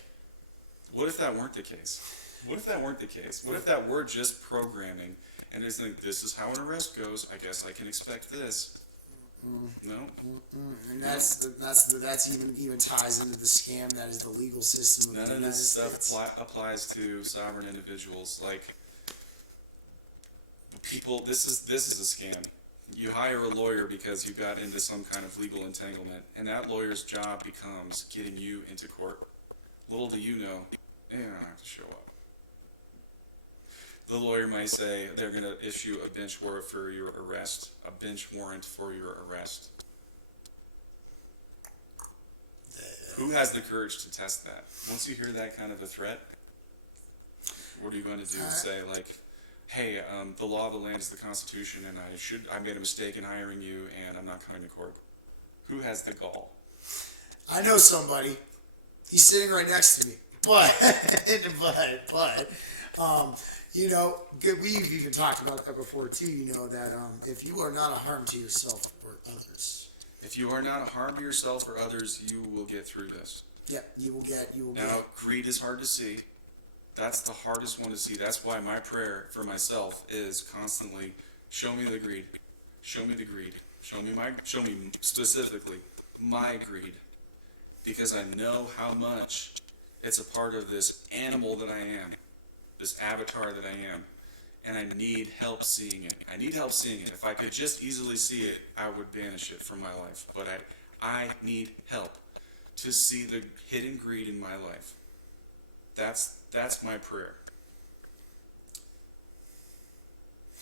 what if that weren't the case? What if that weren't the case? What if that were just programming, and it's like, this is how an arrest goes, I guess I can expect this. No. And that's even ties into the scam that is the legal system of None the of United this States. stuff applies to sovereign individuals. Like, people, this is a scam. You hire a lawyer because you got into some kind of legal entanglement, and that lawyer's job becomes getting you into court. Little do you know, you don't have to show up. The lawyer might say they're going to issue a bench warrant for your arrest, a bench warrant for your arrest. Who has the courage to test that? Once you hear that kind of a threat, what are you going to do? Say like, hey, the law of the land is the Constitution, and I made a mistake in hiring you, and I'm not coming to court. Who has the gall? I know somebody. He's sitting right next to me. But we've even talked about that before too. That if you are not a harm to yourself or others, if you are not a harm to yourself or others, you will get through this. Yep, you will get. Now, greed is hard to see. That's the hardest one to see. That's why my prayer for myself is constantly, show me the greed. Show me the greed. Show me specifically my greed. Because I know how much it's a part of this animal that I am, this avatar that I am, and I need help seeing it. I need help seeing it. If I could just easily see it, I would banish it from my life. But I need help to see the hidden greed in my life. That's my prayer.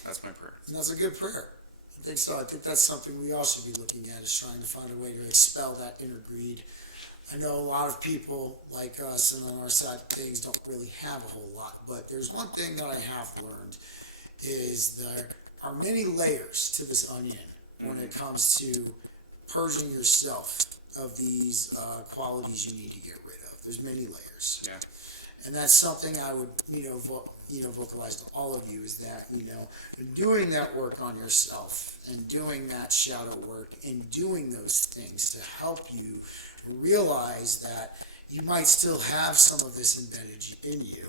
That's my prayer. And that's a good prayer. I think so. I think that's something we all should be looking at, is trying to find a way to expel that inner greed. I know a lot of people like us and on our side of things don't really have a whole lot, but there's one thing that I have learned is there are many layers to this onion when it comes to purging yourself of these qualities you need to get rid of. There's many layers. Yeah. And that's something I would, vocalize to all of you, is that, doing that work on yourself and doing that shadow work and doing those things to help you realize that you might still have some of this embedded in you.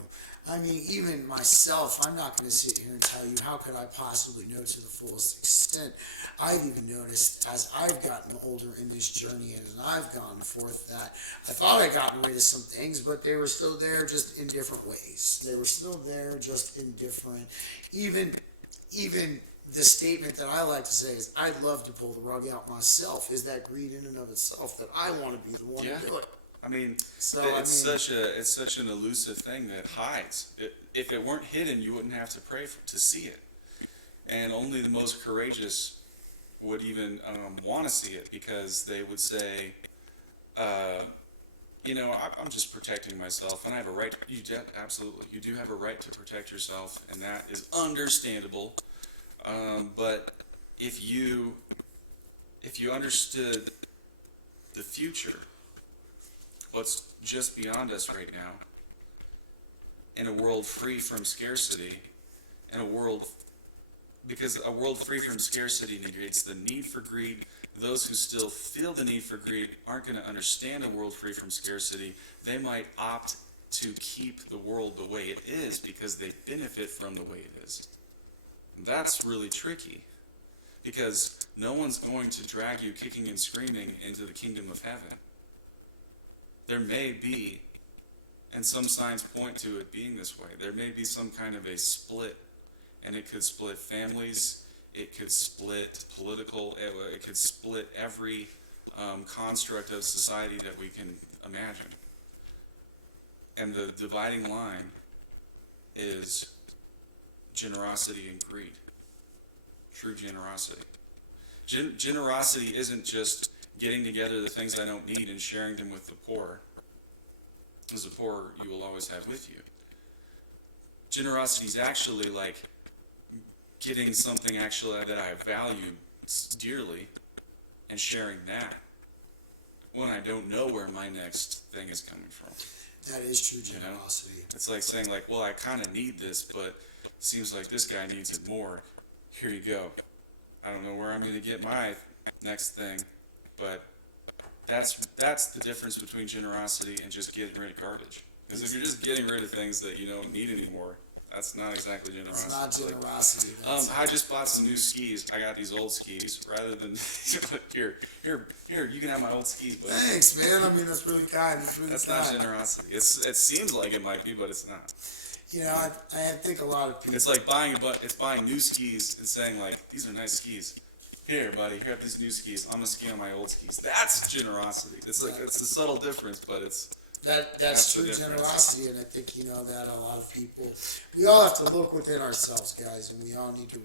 I mean, even myself, I'm not going to sit here and tell you how could I possibly know to the fullest extent. I've even noticed as I've gotten older in this journey and as I've gone forth that I thought I'd gotten rid of some things, but they were still there, just in different ways. They were still there, just in different, even the statement that I like to say is, I'd love to pull the rug out myself, is that greed in and of itself, that I want to be the one to do it. I mean, it's such an elusive thing that hides. If it weren't hidden, you wouldn't have to pray to see it. And only the most courageous would even want to see it, because they would say, I'm just protecting myself, and I have a right. Absolutely, you do have a right to protect yourself, and that is understandable. But if you understood the future, what's just beyond us right now, in a world free from scarcity, in a world because a world free from scarcity negates the need for greed. Those who still feel the need for greed aren't going to understand a world free from scarcity. They might opt to keep the world the way it is because they benefit from the way it is. That's really tricky because no one's going to drag you kicking and screaming into the kingdom of heaven. There may be, and some signs point to it being this way, there may be some kind of a split, and it could split families, it could split political, it could split every construct of society that we can imagine. And the dividing line is generosity and greed. True generosity. Generosity isn't just getting together the things I don't need and sharing them with the poor, because the poor you will always have with you. Generosity is actually like getting something actually that I value dearly and sharing that when I don't know where my next thing is coming from. That is true generosity. It's like saying like, well, I kind of need this, but it seems like this guy needs it more. Here you go. I don't know where I'm going to get my next thing, but that's the difference between generosity and just getting rid of garbage. Because if you're just getting rid of things that you don't need anymore, that's not exactly generosity. It's not generosity. I just bought some new skis. I got these old skis. Rather than here, you can have my old skis, buddy. Thanks, man. I mean, that's really kind. That's not generosity. It seems like it might be, but it's not. I think a lot of people. It's like buying new skis and saying like, these are nice skis. Here, buddy, here have these new skis. I'm gonna ski on my old skis. That's generosity. It's like it's a subtle difference, but it's. That's true generosity, and I think that a lot of people, we all have to look within ourselves, guys, and we all need to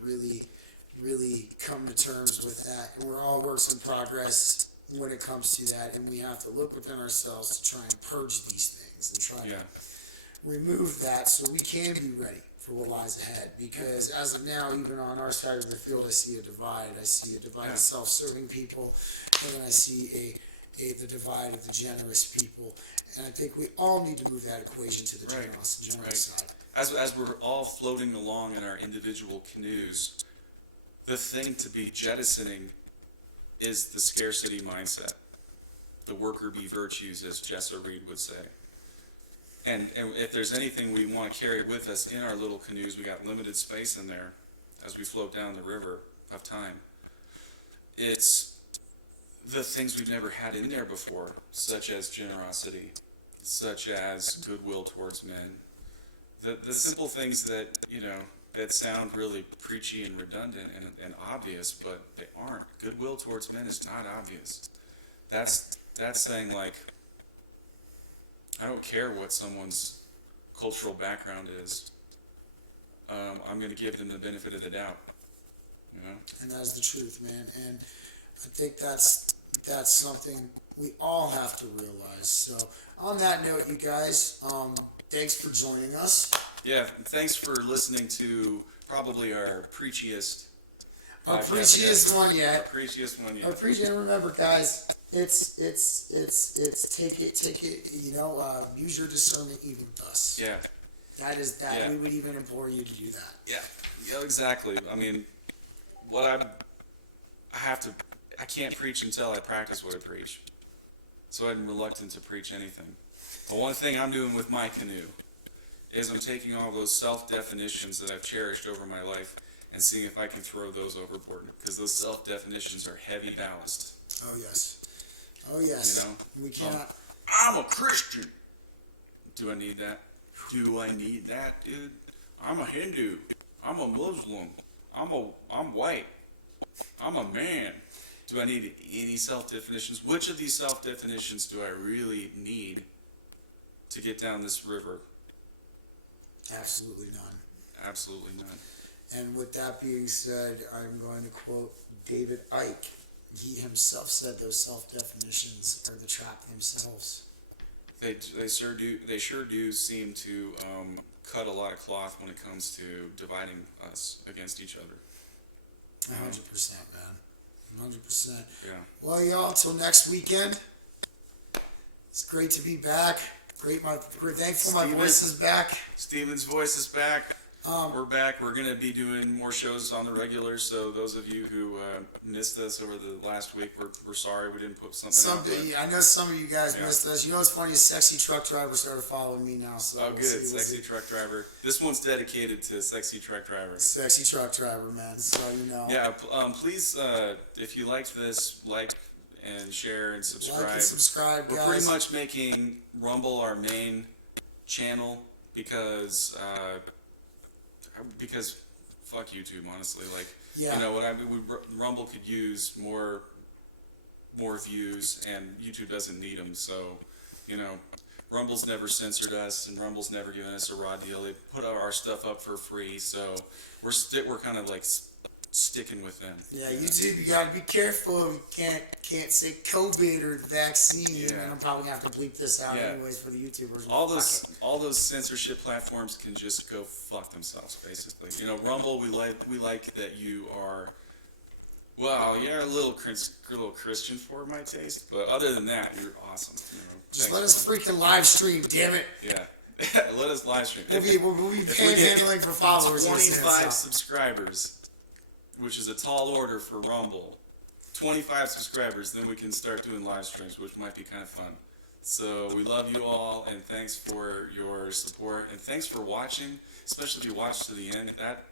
really come to terms with that. And we're all works in progress when it comes to that, and we have to look within ourselves to try and purge these things and try to remove that so we can be ready for what lies ahead. Because as of now, even on our side of the field, I see a divide. I see a divide of self-serving people, and then I see the divide of the generous people. And I think we all need to move that equation to the generous side. As we're all floating along in our individual canoes, the thing to be jettisoning is the scarcity mindset, the worker bee virtues, as Jessa Reed would say. And if there's anything we want to carry with us in our little canoes, we got limited space in there as we float down the river of time. It's the things we've never had in there before, such as generosity, such as goodwill towards men. The simple things that, that sound really preachy and redundant and obvious, but they aren't. Goodwill towards men is not obvious. That's saying like, I don't care what someone's cultural background is. I'm going to give them the benefit of the doubt. And that's the truth, man. And I think that's something we all have to realize. So on that note, you guys, thanks for joining us. Yeah, thanks for listening to probably our preachiest. Our preachiest one yet. Our preachiest one yet. Our preachiest, and remember, guys, it's take it. Use your discernment even with us. Yeah. That is that. Yeah. We would even implore you to do that. Yeah, exactly. I mean, I can't preach until I practice what I preach. So I'm reluctant to preach anything. But one thing I'm doing with my canoe is I'm taking all those self-definitions that I've cherished over my life and seeing if I can throw those overboard. Because those self-definitions are heavy ballast. Oh, yes. Oh, yes. We cannot. I'm a Christian. Do I need that? Do I need that, dude? I'm a Hindu. I'm a Muslim. I'm white. I'm a man. Do I need any self-definitions? Which of these self-definitions do I really need to get down this river? Absolutely none. Absolutely none. And with that being said, I'm going to quote David Icke. He himself said those self-definitions are the trap themselves. They sure do seem to cut a lot of cloth when it comes to dividing us against each other. 100%, man. 100%. Yeah. Well, y'all, till next weekend. It's great to be back. Thankful my voice is back. Steven's voice is back. We're back. We're going to be doing more shows on the regular. So those of you who missed us over the last week, we're sorry we didn't put something out. I know some of you guys missed us. You know what's funny? A sexy truck driver started following me now. So oh, good. Sexy truck driver. This one's dedicated to sexy truck driver. Sexy truck driver, man. So you know. Yeah. Please, if you liked this, like and share and subscribe. Like and subscribe, guys. We're pretty much making Rumble our main channel because fuck YouTube, honestly. Like, you know what I mean? Rumble could use more views, and YouTube doesn't need them. So, you know, Rumble's never censored us, and Rumble's never given us a raw deal. They put our stuff up for free, so we're kind of like sticking with them. Yeah, YouTube, you gotta be careful. You can't say COVID or vaccine. Yeah. And I'm probably gonna have to bleep this out anyways for the YouTubers. All those censorship platforms can just go fuck themselves, basically. You know, Rumble, we like that you are. Well, you're a little Christian for my taste, but other than that, you're awesome. You know, just let us freaking live stream, damn it. Yeah. Let us live stream. We'll be panhandling for followers. 25 subscribers, which is a tall order for Rumble. 25 subscribers, then we can start doing live streams, which might be kind of fun. So we love you all, and thanks for your support, and thanks for watching, especially if you watch to the end. That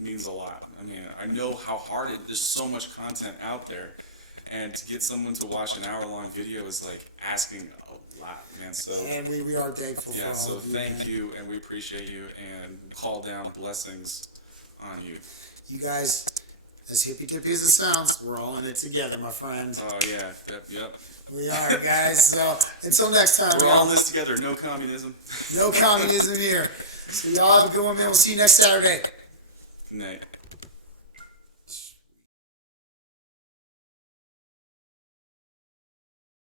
means a lot. I mean, I know how hard there's so much content out there, and to get someone to watch an hour-long video is like asking a lot, man. So, and we are thankful for all so of you. thank you, and we appreciate you, and call down blessings on you. You guys, as hippy-dippy as it sounds, we're all in it together, my friend. Oh, yeah. Yep. We are, guys. So, until next time. We're all in this together. No communism. No communism here. So, y'all have a good one, man. We'll see you next Saturday. Good night.